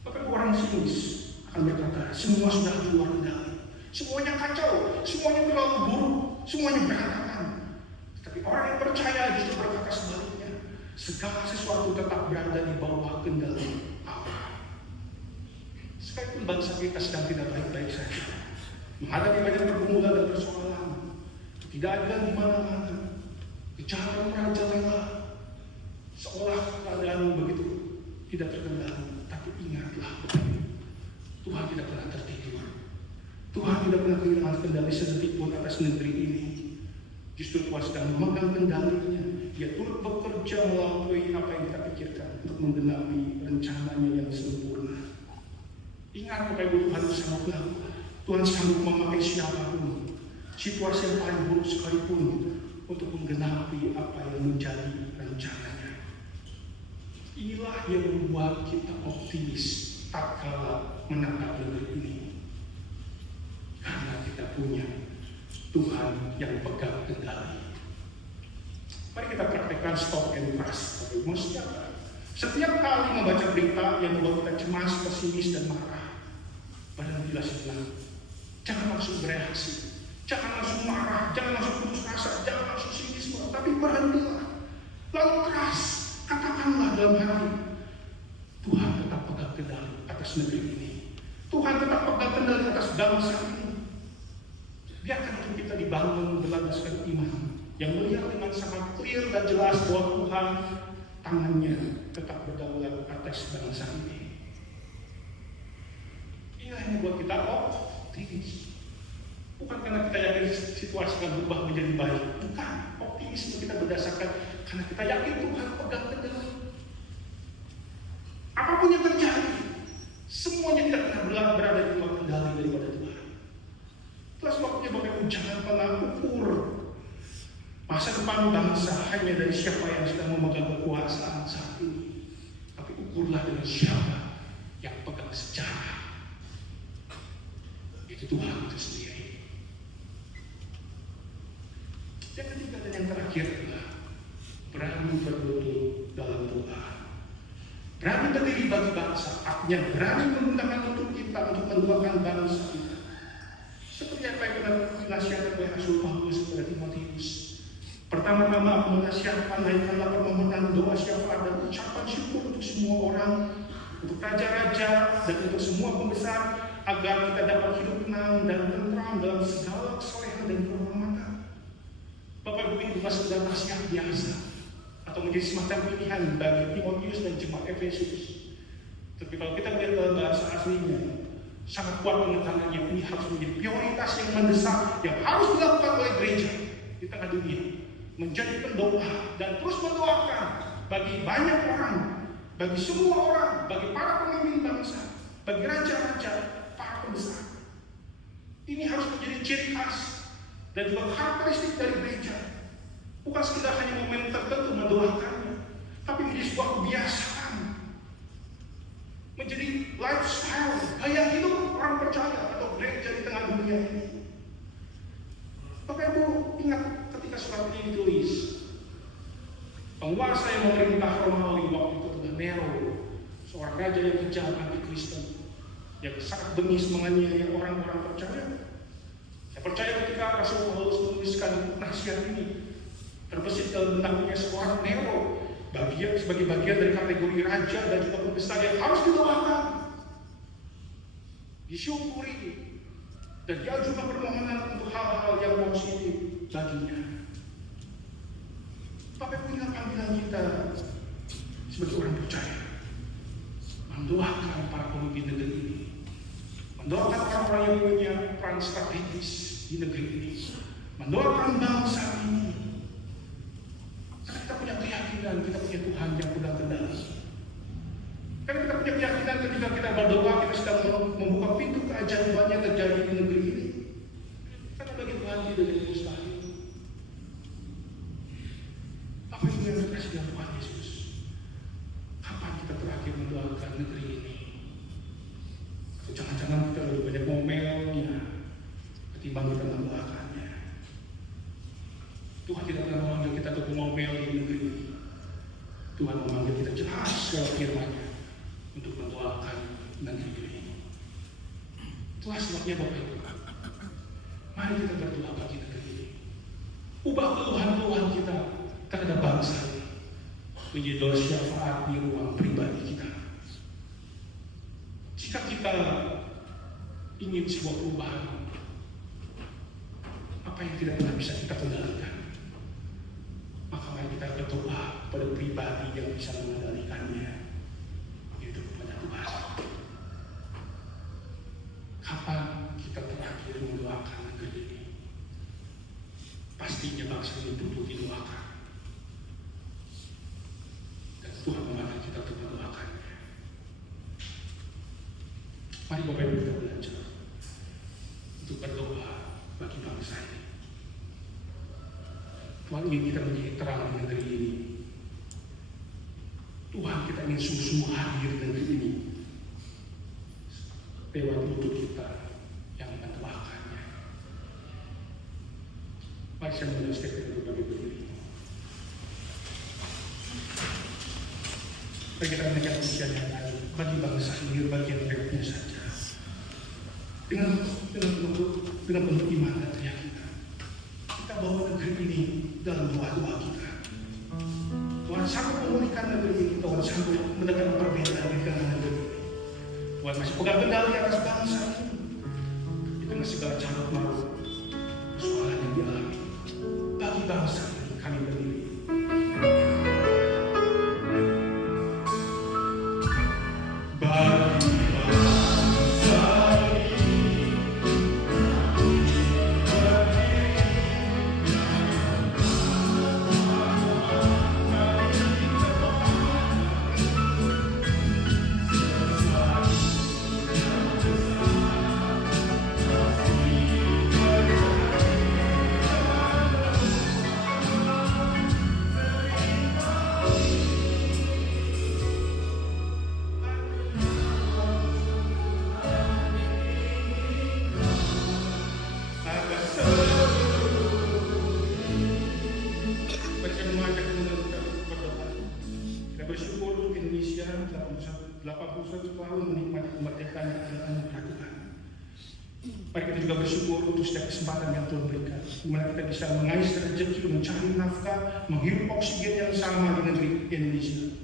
Bapak Ibu, orang sinis akan berkata, semua sudah keluar kendali, semuanya kacau, semuanya terlalu buruk, semuanya berantakan. Tapi orang yang percaya justru berkata sebaliknya, segala sesuatu tetap berada di bawah kendali Allah. Sekalipun bangsa kita sedang tidak baik-baik saja, menghadapi banyak pergumulan dan persoalan, ketidakadilan di mana-mana, kejahatan merajalela, seolah keadaan begitu tidak terkendali. Tapi ingatlah, Tuhan tidak pernah tertidur. Tuhan tidak pernah kehilangan kendali sedetik pun atas negeri ini. Justru Tuhan sedang memegang kendalinya. Dia turut bekerja melampaui apa yang kita pikirkan untuk menggenapi rencananya yang sempurna. Ingat Bapak Ibu, Tuhan bersama kita. Tuhan sanggup memakai siapapun, situasi yang paling buruk sekalipun, untuk menggenapi apa yang menjadi rencananya. Inilah yang membuat kita optimis tatkala menatap negeri ini. Karena kita punya Tuhan yang pegang kendali. Mari kita praktekkan stop and trust. Maksudnya apa? Setiap kali membaca berita yang membuat kita cemas, pesimis, dan marah, berhentilah sejenak. Jangan langsung bereaksi, jangan langsung marah, jangan langsung putus asa, jangan langsung sinisme, tapi berhentilah. Lalu keras, katakanlah dalam hati, Tuhan tetap pegang kendali atas negeri ini. Tuhan tetap pegang kendali atas bangsa ini. Biarkan untuk kita dibangun berlandaskan iman yang melihat dengan sangat clear dan jelas bahwa Tuhan tangannya tetap berdaulat atas bangsa ini. Inilah yang membuat kita optimis. Bukan karena kita yakin situasi akan berubah menjadi baik. Bukan. Optimisme kita berdasarkan karena kita yakin Tuhan pegang kendali. Apapun yang terjadi, semuanya tidak pernah berada di luar kendali daripada Tuhan. Itulah sebabnya Bapak Ibu jangan pernah ukur masa depan bangsa hanya dari siapa yang sedang memegang kekuasaan saat ini. Tapi ukurlah dengan siapa yang pegang sejarah. Itu Tuhan itu sendiri. Yang ketiga dan yang terakhir adalah berani berlutut dalam doa. Berani berdiri bagi bangsa, artinya berani menggunakan lutut kita untuk mendoakan bangsa kita. Seperti apa yang pernah dinasihatkan oleh Rasul Paulus kepada Timotius. Pertama-tama aku menasihatkan, naikkanlah permohonan, doa, syafaat, dan ucapan syukur untuk semua orang, untuk raja-raja dan untuk semua pembesar, agar kita dapat hidup tenang dan tentram dalam segala kesolehan dan kehormatan. Bapak Ibu, ini bukan sekedar nasihat biasa atau menjadi semacam pilihan bagi Timotius dan jemaat Efesus. Tapi kalau kita melihat dalam bahasa aslinya, sangat kuat penekanannya, ini harus menjadi prioritas yang mendesak yang harus dilakukan oleh gereja di tengah dunia. Menjadi pendoa dan terus mendoakan bagi banyak orang, bagi semua orang, bagi para pemimpin bangsa, bagi raja-raja, para pembesar. Ini harus menjadi ciri khas dan juga karakteristik dari gereja. Bukan sekedar hanya momen tertentu mendoakannya, tapi menjadi sebuah kebiasaan, menjadi lifestyle, gaya hidup orang percaya atau gereja di tengah dunia ini. Bapak Ibu ingat ketika surat ini ditulis, penguasa yang memerintah Romawi waktu itu adalah Nero, seorang raja yang kejam anti-Kristen, yang sangat bengis menganiaya orang-orang percaya. Saya percaya ketika Rasul Paulus menuliskan nasihat ini, terbesit dalam benaknya seorang Nero, sebagai bagian dari kategori raja dan juga pembesar yang harus didoakan, disyukuri, dan diajukan permohonan untuk hal-hal yang positif baginya. Bapak Ibu, inilah panggilan kita sebagai orang percaya, mendoakan para pemimpin negeri ini, mendoakan orang-orang yang punya peran strategis di negeri ini, mendoakan bangsa ini. Karena kita punya keyakinan, kita punya Tuhan yang pegang kendali. Karena kita punya keyakinan ketika kita berdoa, kita sedang membuka pintu keajaiban yang terjadi di negeri ini. Karena bagi Tuhan tidak ada yang mustahil. Apa itu yang terkasih dalam Tuhan Yesus? Kapan kita terakhir mendoakan negeri ini? Atau jangan-jangan kita lebih banyak ngomelnya ketimbang kita mendoakannya. Tuhan tidak pernah memanggil kita untuk ngomel di negeri ini. Tuhan memanggil kita jelas lewat firman-Nya untuk mendoakan negeri ini. Itulah sebabnya Bapak Ibu, mari kita berdoa bagi negeri ini. Ubah keluhan-keluhan kita terhadap bangsa ini menjadi doa syafaat di ruang pribadi kita. Jika kita ingin sebuah perubahan, apa yang tidak pernah bisa kita kendalikan, maka mari kita berdoa pada pribadi yang bisa mengendalikannya, yaitu kepada Tuhan. Kapan kita terakhir mendoakan negeri ini? Pastinya bangsa ini butuh didoakan. Dan Tuhan memanggil kita untuk mendoakannya. Mari Bapak Ibu kita belajar. untuk berdoa bagi bangsa ini. Tuhan ingin kita menjadi terang di negeri ini. Tuhan, kita ingin sungguh-sungguh hadir di negeri ini lewat lutut kita yang mendoakannya. Mari saya menuliskan itu bagi berdiri. Bagi kita menaikkan pujian yang lain bagi bangsa ini, bagian mereka saja. Dengan penuh iman dan keyakinan, kita bawa negeri ini dalam doa-doa kita. Tuhan sanggup memulihkan negeri ini, Tuhan sanggup menegakkan perbedaan di kalangan negeri ini. Tuhan masih pegang kendali atas bangsa ini. Di tengah segala carut marut persoalan yang dialami, bagi bangsa ini kami berdiri. Bersyukur untuk Indonesia 81 tahun menikmati kemerdekaan yang anugerah Tuhan. Mari kita juga bersyukur untuk setiap kesempatan yang Tuhan berikan, di mana kita bisa mengais rezeki, mencari nafkah, menghirup oksigen yang sama di negeri Indonesia,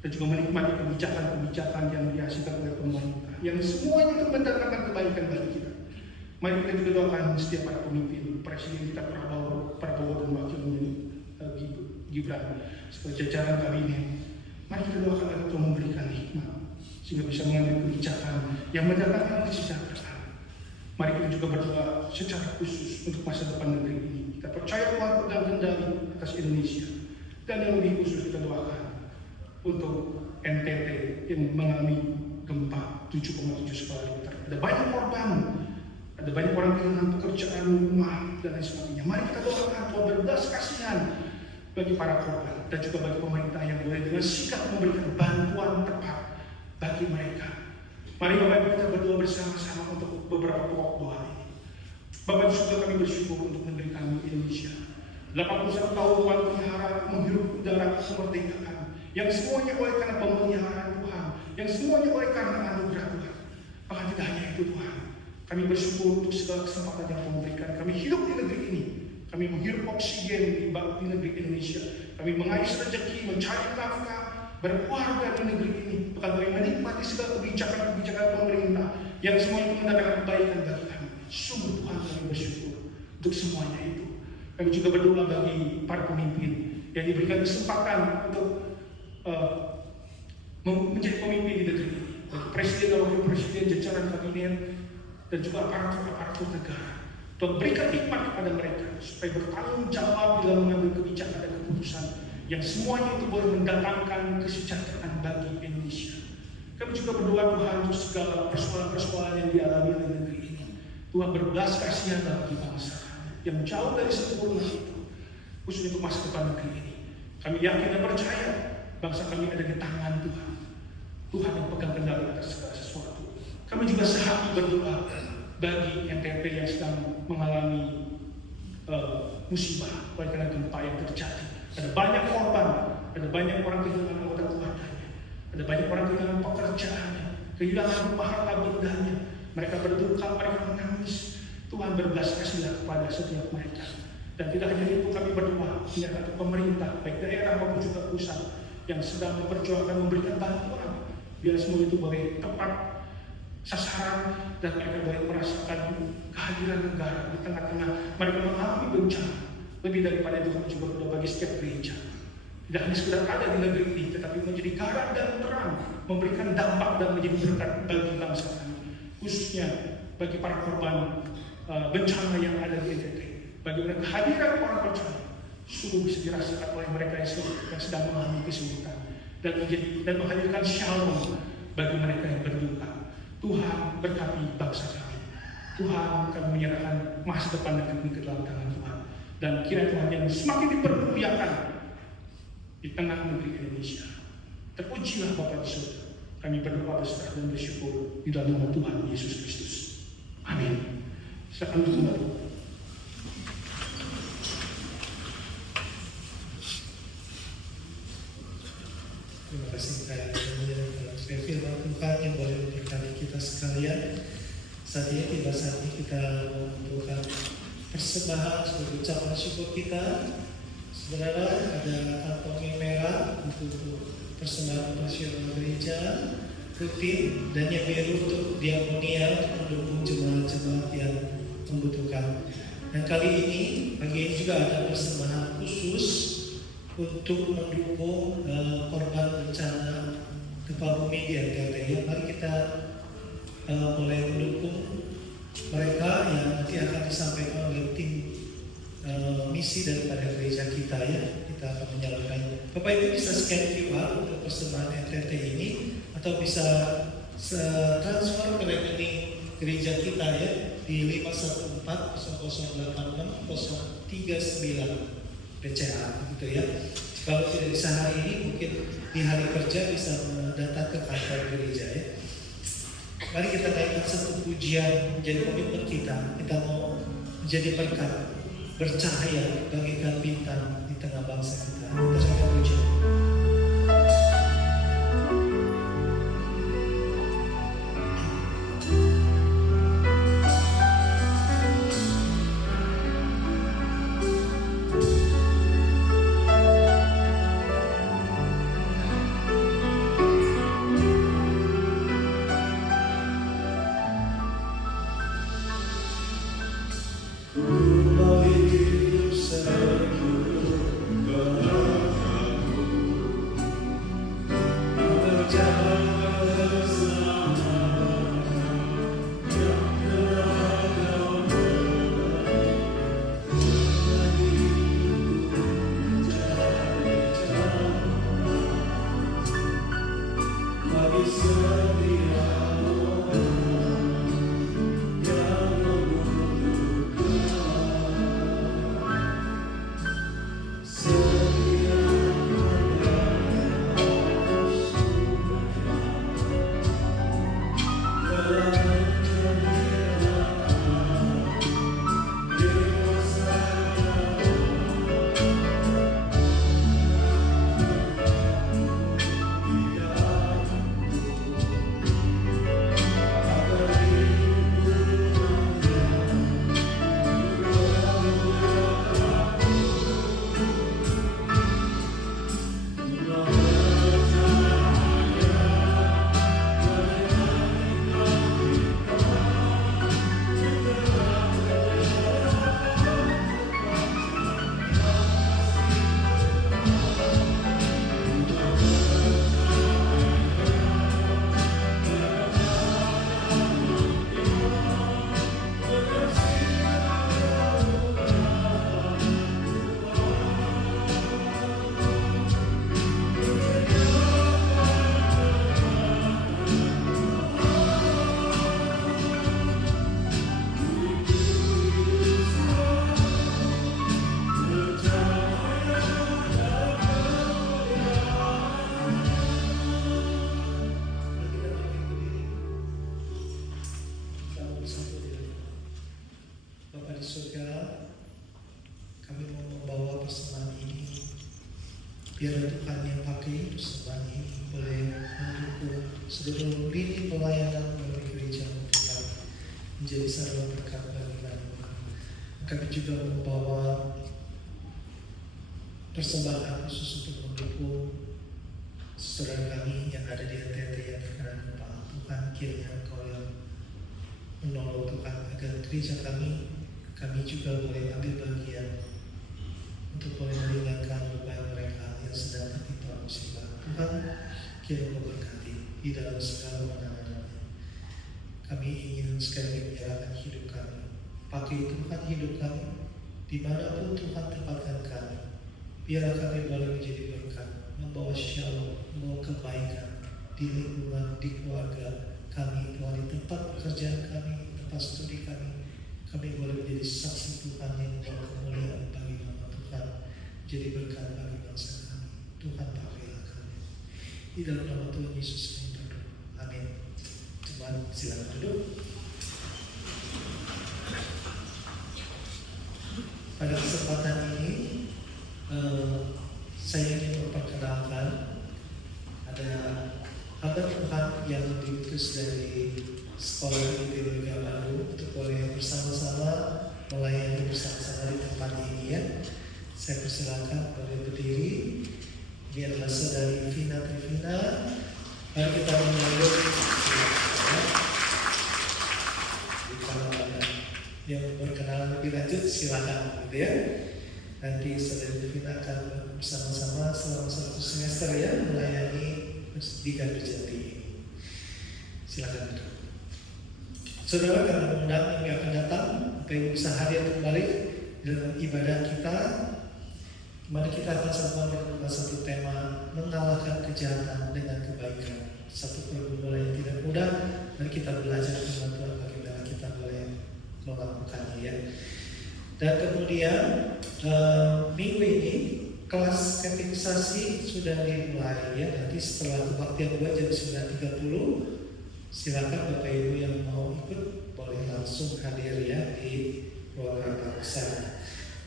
dan juga menikmati kebijakan-kebijakan yang dihasilkan oleh pemerintah, yang semuanya itu mendatangkan kebaikan bagi kita. Mari kita juga doakan setiap para pemimpin, Presiden kita Prabowo dan Wakilnya Gibran, sebagai jajaran kabinet. Mari kita doakan agar Tuhan memberikan hikmat, sehingga bisa mengambil kebijakan yang mendatangkan kesejahteraan. Mari kita juga berdoa secara khusus untuk masa depan negeri ini. Kita percaya Tuhan pegang kendali atas Indonesia. Dan yang lebih khusus kita doakan untuk NTT yang mengalami gempa 7,7 skala Richter. Ada banyak korban, ada banyak orang kehilangan pekerjaan, rumah, dan lain sebagainya. Mari kita doakan Tuhan berbelas kasihan bagi para korban, dan juga bagi pemerintah yang boleh dengan sikap memberikan bantuan tepat bagi mereka. Mari Bapak Ibu kita berdoa bersama-sama untuk beberapa pokok doa ini. Bapak Ibu kami bersyukur untuk negeri kami Indonesia. 81 tahun Tuhan pelihara menghirup udara kemerdekaan, yang semuanya oleh karena pemeliharaan Tuhan, yang semuanya oleh karena anugerah Tuhan. Bahkan tidak hanya itu Tuhan, kami bersyukur untuk segala kesempatan yang Tuhan berikan. Kami hidup di negeri ini. Kami menghirup oksigen di negeri Indonesia. Kami mengais rezeki, mencari nafkah, berkeluarga di negeri ini. Bahkan kami menikmati segala kebijakan-kebijakan pemerintah yang semua itu mendatangkan kebaikan bagi kami. Sungguh Tuhan kami bersyukur untuk semuanya itu. Kami juga berdoa bagi para pemimpin yang diberikan kesempatan untuk menjadi pemimpin di negeri ini. Bagi Presiden dan Wakil Presiden, jajaran kabinet, dan juga aparatur negara. Tuhan berikan hikmat kepada mereka supaya bertanggung jawab dalam mengambil kebijakan dan keputusan yang semuanya itu boleh mendatangkan kesejahteraan bagi Indonesia. Kami juga berdoa Tuhan untuk segala persoalan-persoalan yang dialami oleh negeri ini. Tuhan berbelas kasihan bagi bangsa yang jauh dari sempurna itu, khusus untuk masa depan negeri ini. Kami yakin dan percaya bangsa kami ada di tangan Tuhan. Tuhan yang pegang kendali atas segala sesuatu. Kami juga sehati berdoa bagi NTT yang sedang mengalami musibah oleh karena gempa yang terjadi. Ada banyak korban, ada banyak orang kehilangan anggota keluarganya, ada banyak orang kehilangan pekerjaannya, kehilangan rumah harta bendanya. Mereka berduka, mereka menangis. Tuhan berbelas kasihan kepada setiap mereka. Dan tidak hanya itu, kami berdoa untuk pemerintah, baik daerah maupun juga pusat, yang sedang memperjuangkan memberikan bantuan, biar semua itu boleh tepat sasaran, dan mereka boleh merasakan kehadiran negara di tengah-tengah mereka mengalami bencana. Lebih daripada itu kami juga berdoa bagi setiap gereja, tidak hanya sekedar ada di negeri ini, tetapi menjadi garam dan terang, memberikan dampak dan menjadi berkat bagi bangsa kami, khususnya bagi para korban bencana yang ada di NTT. Bagaimana kehadiran orang percaya sungguh bisa dirasakan oleh mereka yang sedang mengalami kesulitan, dan menghadirkan shalom bagi mereka yang berduka. Tuhan berkati bangsa kami. Tuhan, kami menyerahkan masa depan kami ke dalam tangan Tuhan. Dan kiranya Tuhan yang semakin dipermuliakan di tengah negeri Indonesia. Terpujilah Bapa di surga. Kami berdoa berserah dan bersyukur di dalam nama Tuhan Yesus Kristus. Amin. Silakan kembali. Terima kasih dalam firman Tuhan yang boleh memberkati kita sekalian. Saat ini tiba saatnya kita membutuhkan persembahan sebagai ucapan syukur kita. Saudara, ada kantong merah untuk persembahan operasional gereja rutin dan yang biru untuk diakonia untuk mendukung jemaat-jemaat yang membutuhkan. Dan kali ini, pagi ini juga ada persembahan khusus untuk mendukung korban bencana gempa bumi di NTT. Mari kita mulai mendukung mereka yang nanti akan disampaikan oleh tim misi daripada gereja kita ya. Kita akan menyalurkan. Bapak Ibu bisa scan QR untuk persembahan NTT ini atau bisa transfer ke rekening gereja kita ya di 514-0086-039 BCA gitu ya. Kalau tidak bisa hari ini, mungkin di hari kerja bisa datang ke kantor gereja ya. Mari kita naikkan satu pujian menjadi komitmen kita. Kita mau menjadi berkat, bercahaya bagaikan bintang di tengah bangsa kita. Kita naikkan pujian. Biarlah Tuhan yang pakai persembahan ini boleh mendukung seluruh lini pelayanan melalui gereja Tuhan menjadi sarana berkat bagi kami. Kami juga membawa persembahan khusus untuk mendukung saudara kami yang ada di NTT yang terkena gempa. Tuhan, kiranya Engkau yang menolong Tuhan agar gereja kami juga boleh ambil bagian untuk boleh meringankan beban mereka yang sedang tertimpa musibah. Tuhan, kiranya memberkati di dalam segala penanganannya. Kami ingin sekali menyerahkan hidup kami. Pakai Tuhan hidup kami, dimanapun Tuhan tempatkan kami. Biarlah kami boleh menjadi berkat, membawa shalom, membawa kebaikan di lingkungan, di keluarga kami, di tempat pekerjaan kami, tempat studi kami boleh menjadi saksi Tuhan yang membawa kemuliaan bagi nama Tuhan, jadi berkat bagi bangsa kami. Tuhan pakailah kami. Di dalam nama Tuhan Yesus kami berdoa. Amin. Teman, silakan duduk. Pada kesempatan ini saya ingin memperkenalkan ada hamba Tuhan yang diutus dari Sekolah Teologi Bandung untuk boleh bersama-sama melayani bersama-sama di tempat ini ya. Saya persilakan boleh berdiri. Ini adalah saudari Vina Trivina. Mari kita menyambut kalau ada yang berkenalan lebih lanjut silakan gitu ya. Nanti saudari Trivina akan bersama-sama selama 1 semester ya melayani di Gandul Jati. Silakan duduk. Saudara, karena undang yang akan datang, Bapak bisa hadir kembali dalam ibadah kita, dimana kita akan sama dengan satu tema mengalahkan kejahatan dengan kebaikan. Satu pergumulan yang tidak mudah, dan kita belajar dengan Tuhan bagaimana kita boleh melakukannya ya. Dan kemudian minggu ini kelas katekisasi sudah dimulai ya. Nanti setelah kebaktian 2 jam 9.30 silakan Bapak Ibu yang mau ikut boleh langsung hadir ya di ruangan bangsa.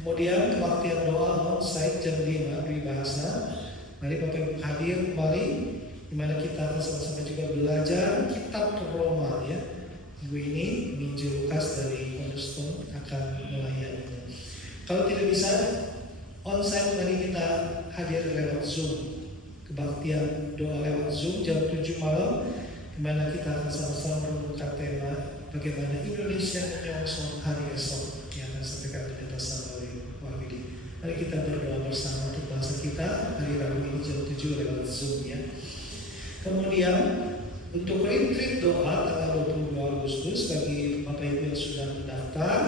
Kemudian kebaktian doa onsite jam 5 di bahasa. Mari Bapak Ibu hadir kembali, di mana kita akan sama-sama juga belajar kitab Roma ya. Minggu ini Injil Lukas dari Cornerstone akan melayani. Kalau tidak bisa onsite, mari kita hadir lewat Zoom. Kebaktian doa lewat Zoom jam 7 malam, di mana kita akan sama-sama menemukan tema bagaimana Indonesia menyongsong hari esok yang akan disampaikan Pendeta Samuel Wahidi. Mari kita berdoa bersama untuk bangsa kita hari Rabu ini jam 7 lewat Zoom ya. Kemudian untuk retreat doa tanggal 22 Agustus bagi Bapak Ibu yang sudah mendaftar,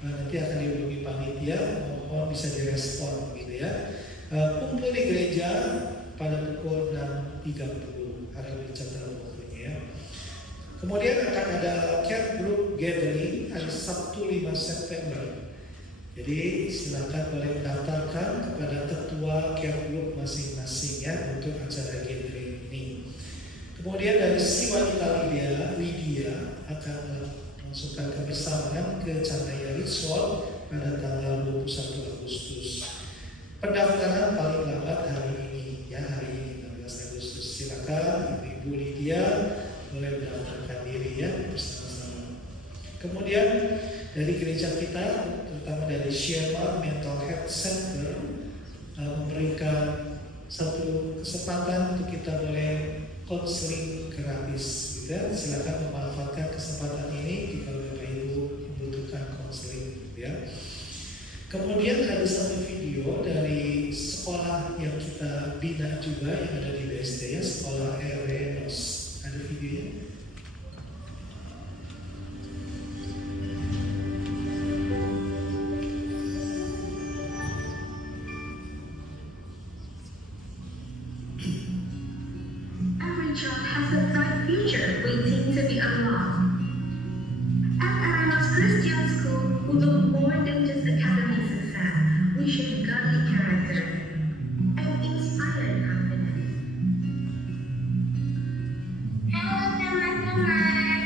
nanti akan dihubungi panitia, mohon bisa direspon gitu ya. Kumpul di gereja pada pukul 6.30, ada dicatat waktunya ya. Kemudian akan ada care group gathering hari Sabtu 5 September. Jadi silakan boleh mendaftarkan kepada ketua care group masing-masing ya untuk acara gathering ini. Kemudian dari si wanita Lydia akan memasukkan kebersamaan ke Cahaya Resort pada tanggal 21 Agustus. Pendaftaran paling lambat hari ini ya, hari ini 16 Agustus. Silakan Ibu Lydia boleh mendaftarkan diri ya bersama-sama. Kemudian dari gereja kita, terutama dari Sherman Mental Health Center, memberikan satu kesempatan untuk kita boleh konseling gratis gitu ya. Silakan memanfaatkan kesempatan ini jika Bapak Ibu membutuhkan konseling gitu ya. Kemudian ada satu video dari sekolah yang kita bina juga yang ada di BSD ya, sekolah Erenos. Ada videonya. Every child has a bright future waiting to be unlocked. At Aranos Christian School, we look more than just academic success. We shape godly character and inspire confidence. Halo teman-teman,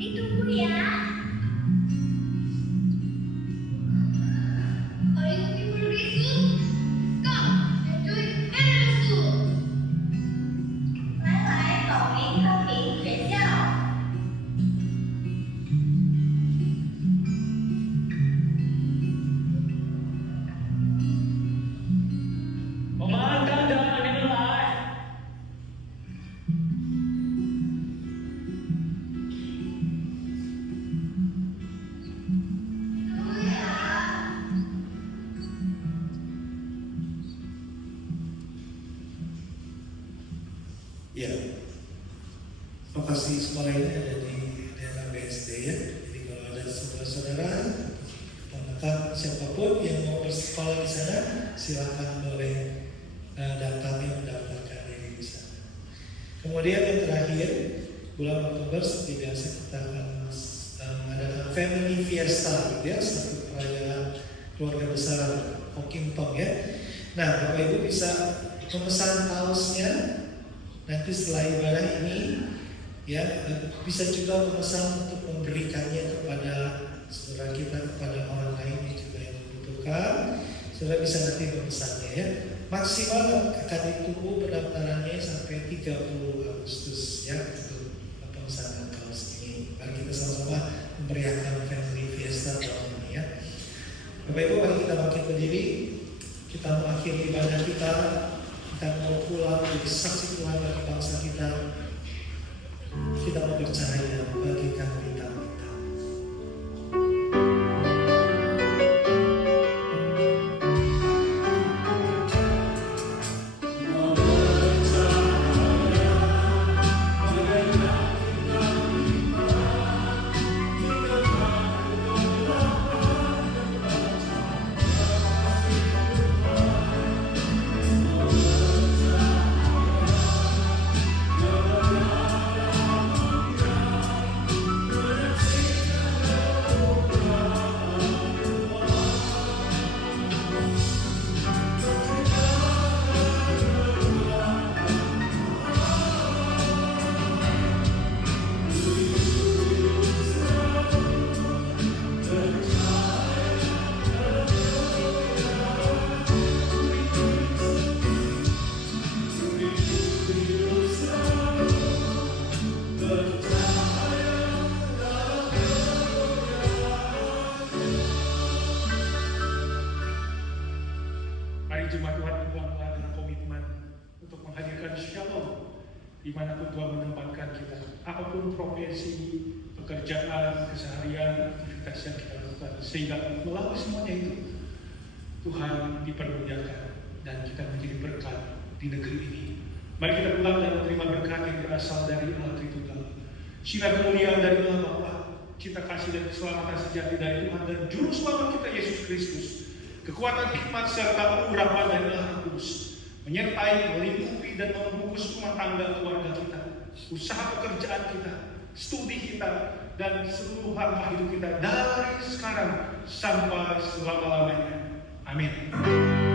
ditunggu ya. Are you people ready to come and join Aranos School? 来报名考评学校。我们等着你们来。Ya, lokasi sekolah ini ada di daerah BSD ya. Jadi kalau ada saudara-saudara, ponakan siapapun yang mau bersekolah di sana, silakan boleh mendaftarkan diri di sana. Kemudian yang terakhir, bulan Oktober seperti biasa kita akan family fiesta gitu ya, satu perayaan keluarga besar Hokintong ya. Nah, Bapak Ibu bisa memesan kaosnya nanti setelah ibadah ini ya, bisa juga memesan untuk memberikannya kepada saudara kita, kepada orang lain yang juga yang membutuhkan. Saudara bisa nanti memesannya ya. Maksimal akan ditunggu pendaftarannya sampai 30 Agustus ya untuk pemesanan kaos ini. Mari kita sama-sama memeriahkan family fiesta tahun ini ya. Bapak Ibu, mari kita bangkit berdiri. Kita mengakhiri ibadah kita. Kita mau pulang menjadi saksi Tuhan bagi bangsa kita. Kita mau percaya bagikan kita. Jemaat Tuhan berdoa dengan komitmen untuk menghadirkan shalom dimanapun Tuhan menempatkan kita, apapun profesi, pekerjaan, keseharian, aktivitas yang kita lakukan, sehingga melalui semuanya itu Tuhan dipermuliakan dan kita menjadi berkat di negeri ini. Mari kita pulang dan menerima berkat yang berasal dari Allah Tritunggal. Sinar kemuliaan dari Allah Bapa, cinta kasih dan keselamatan sejati dari Tuhan dan Juru Selamat kita Yesus Kristus, kekuatan hikmat serta urapan dari Allah Kudus menyertai, melingkupi dan membungkus rumah tangga keluarga kita, usaha pekerjaan kita, studi kita, dan seluruh langkah hidup kita dari sekarang sampai selama-lamanya. Amin.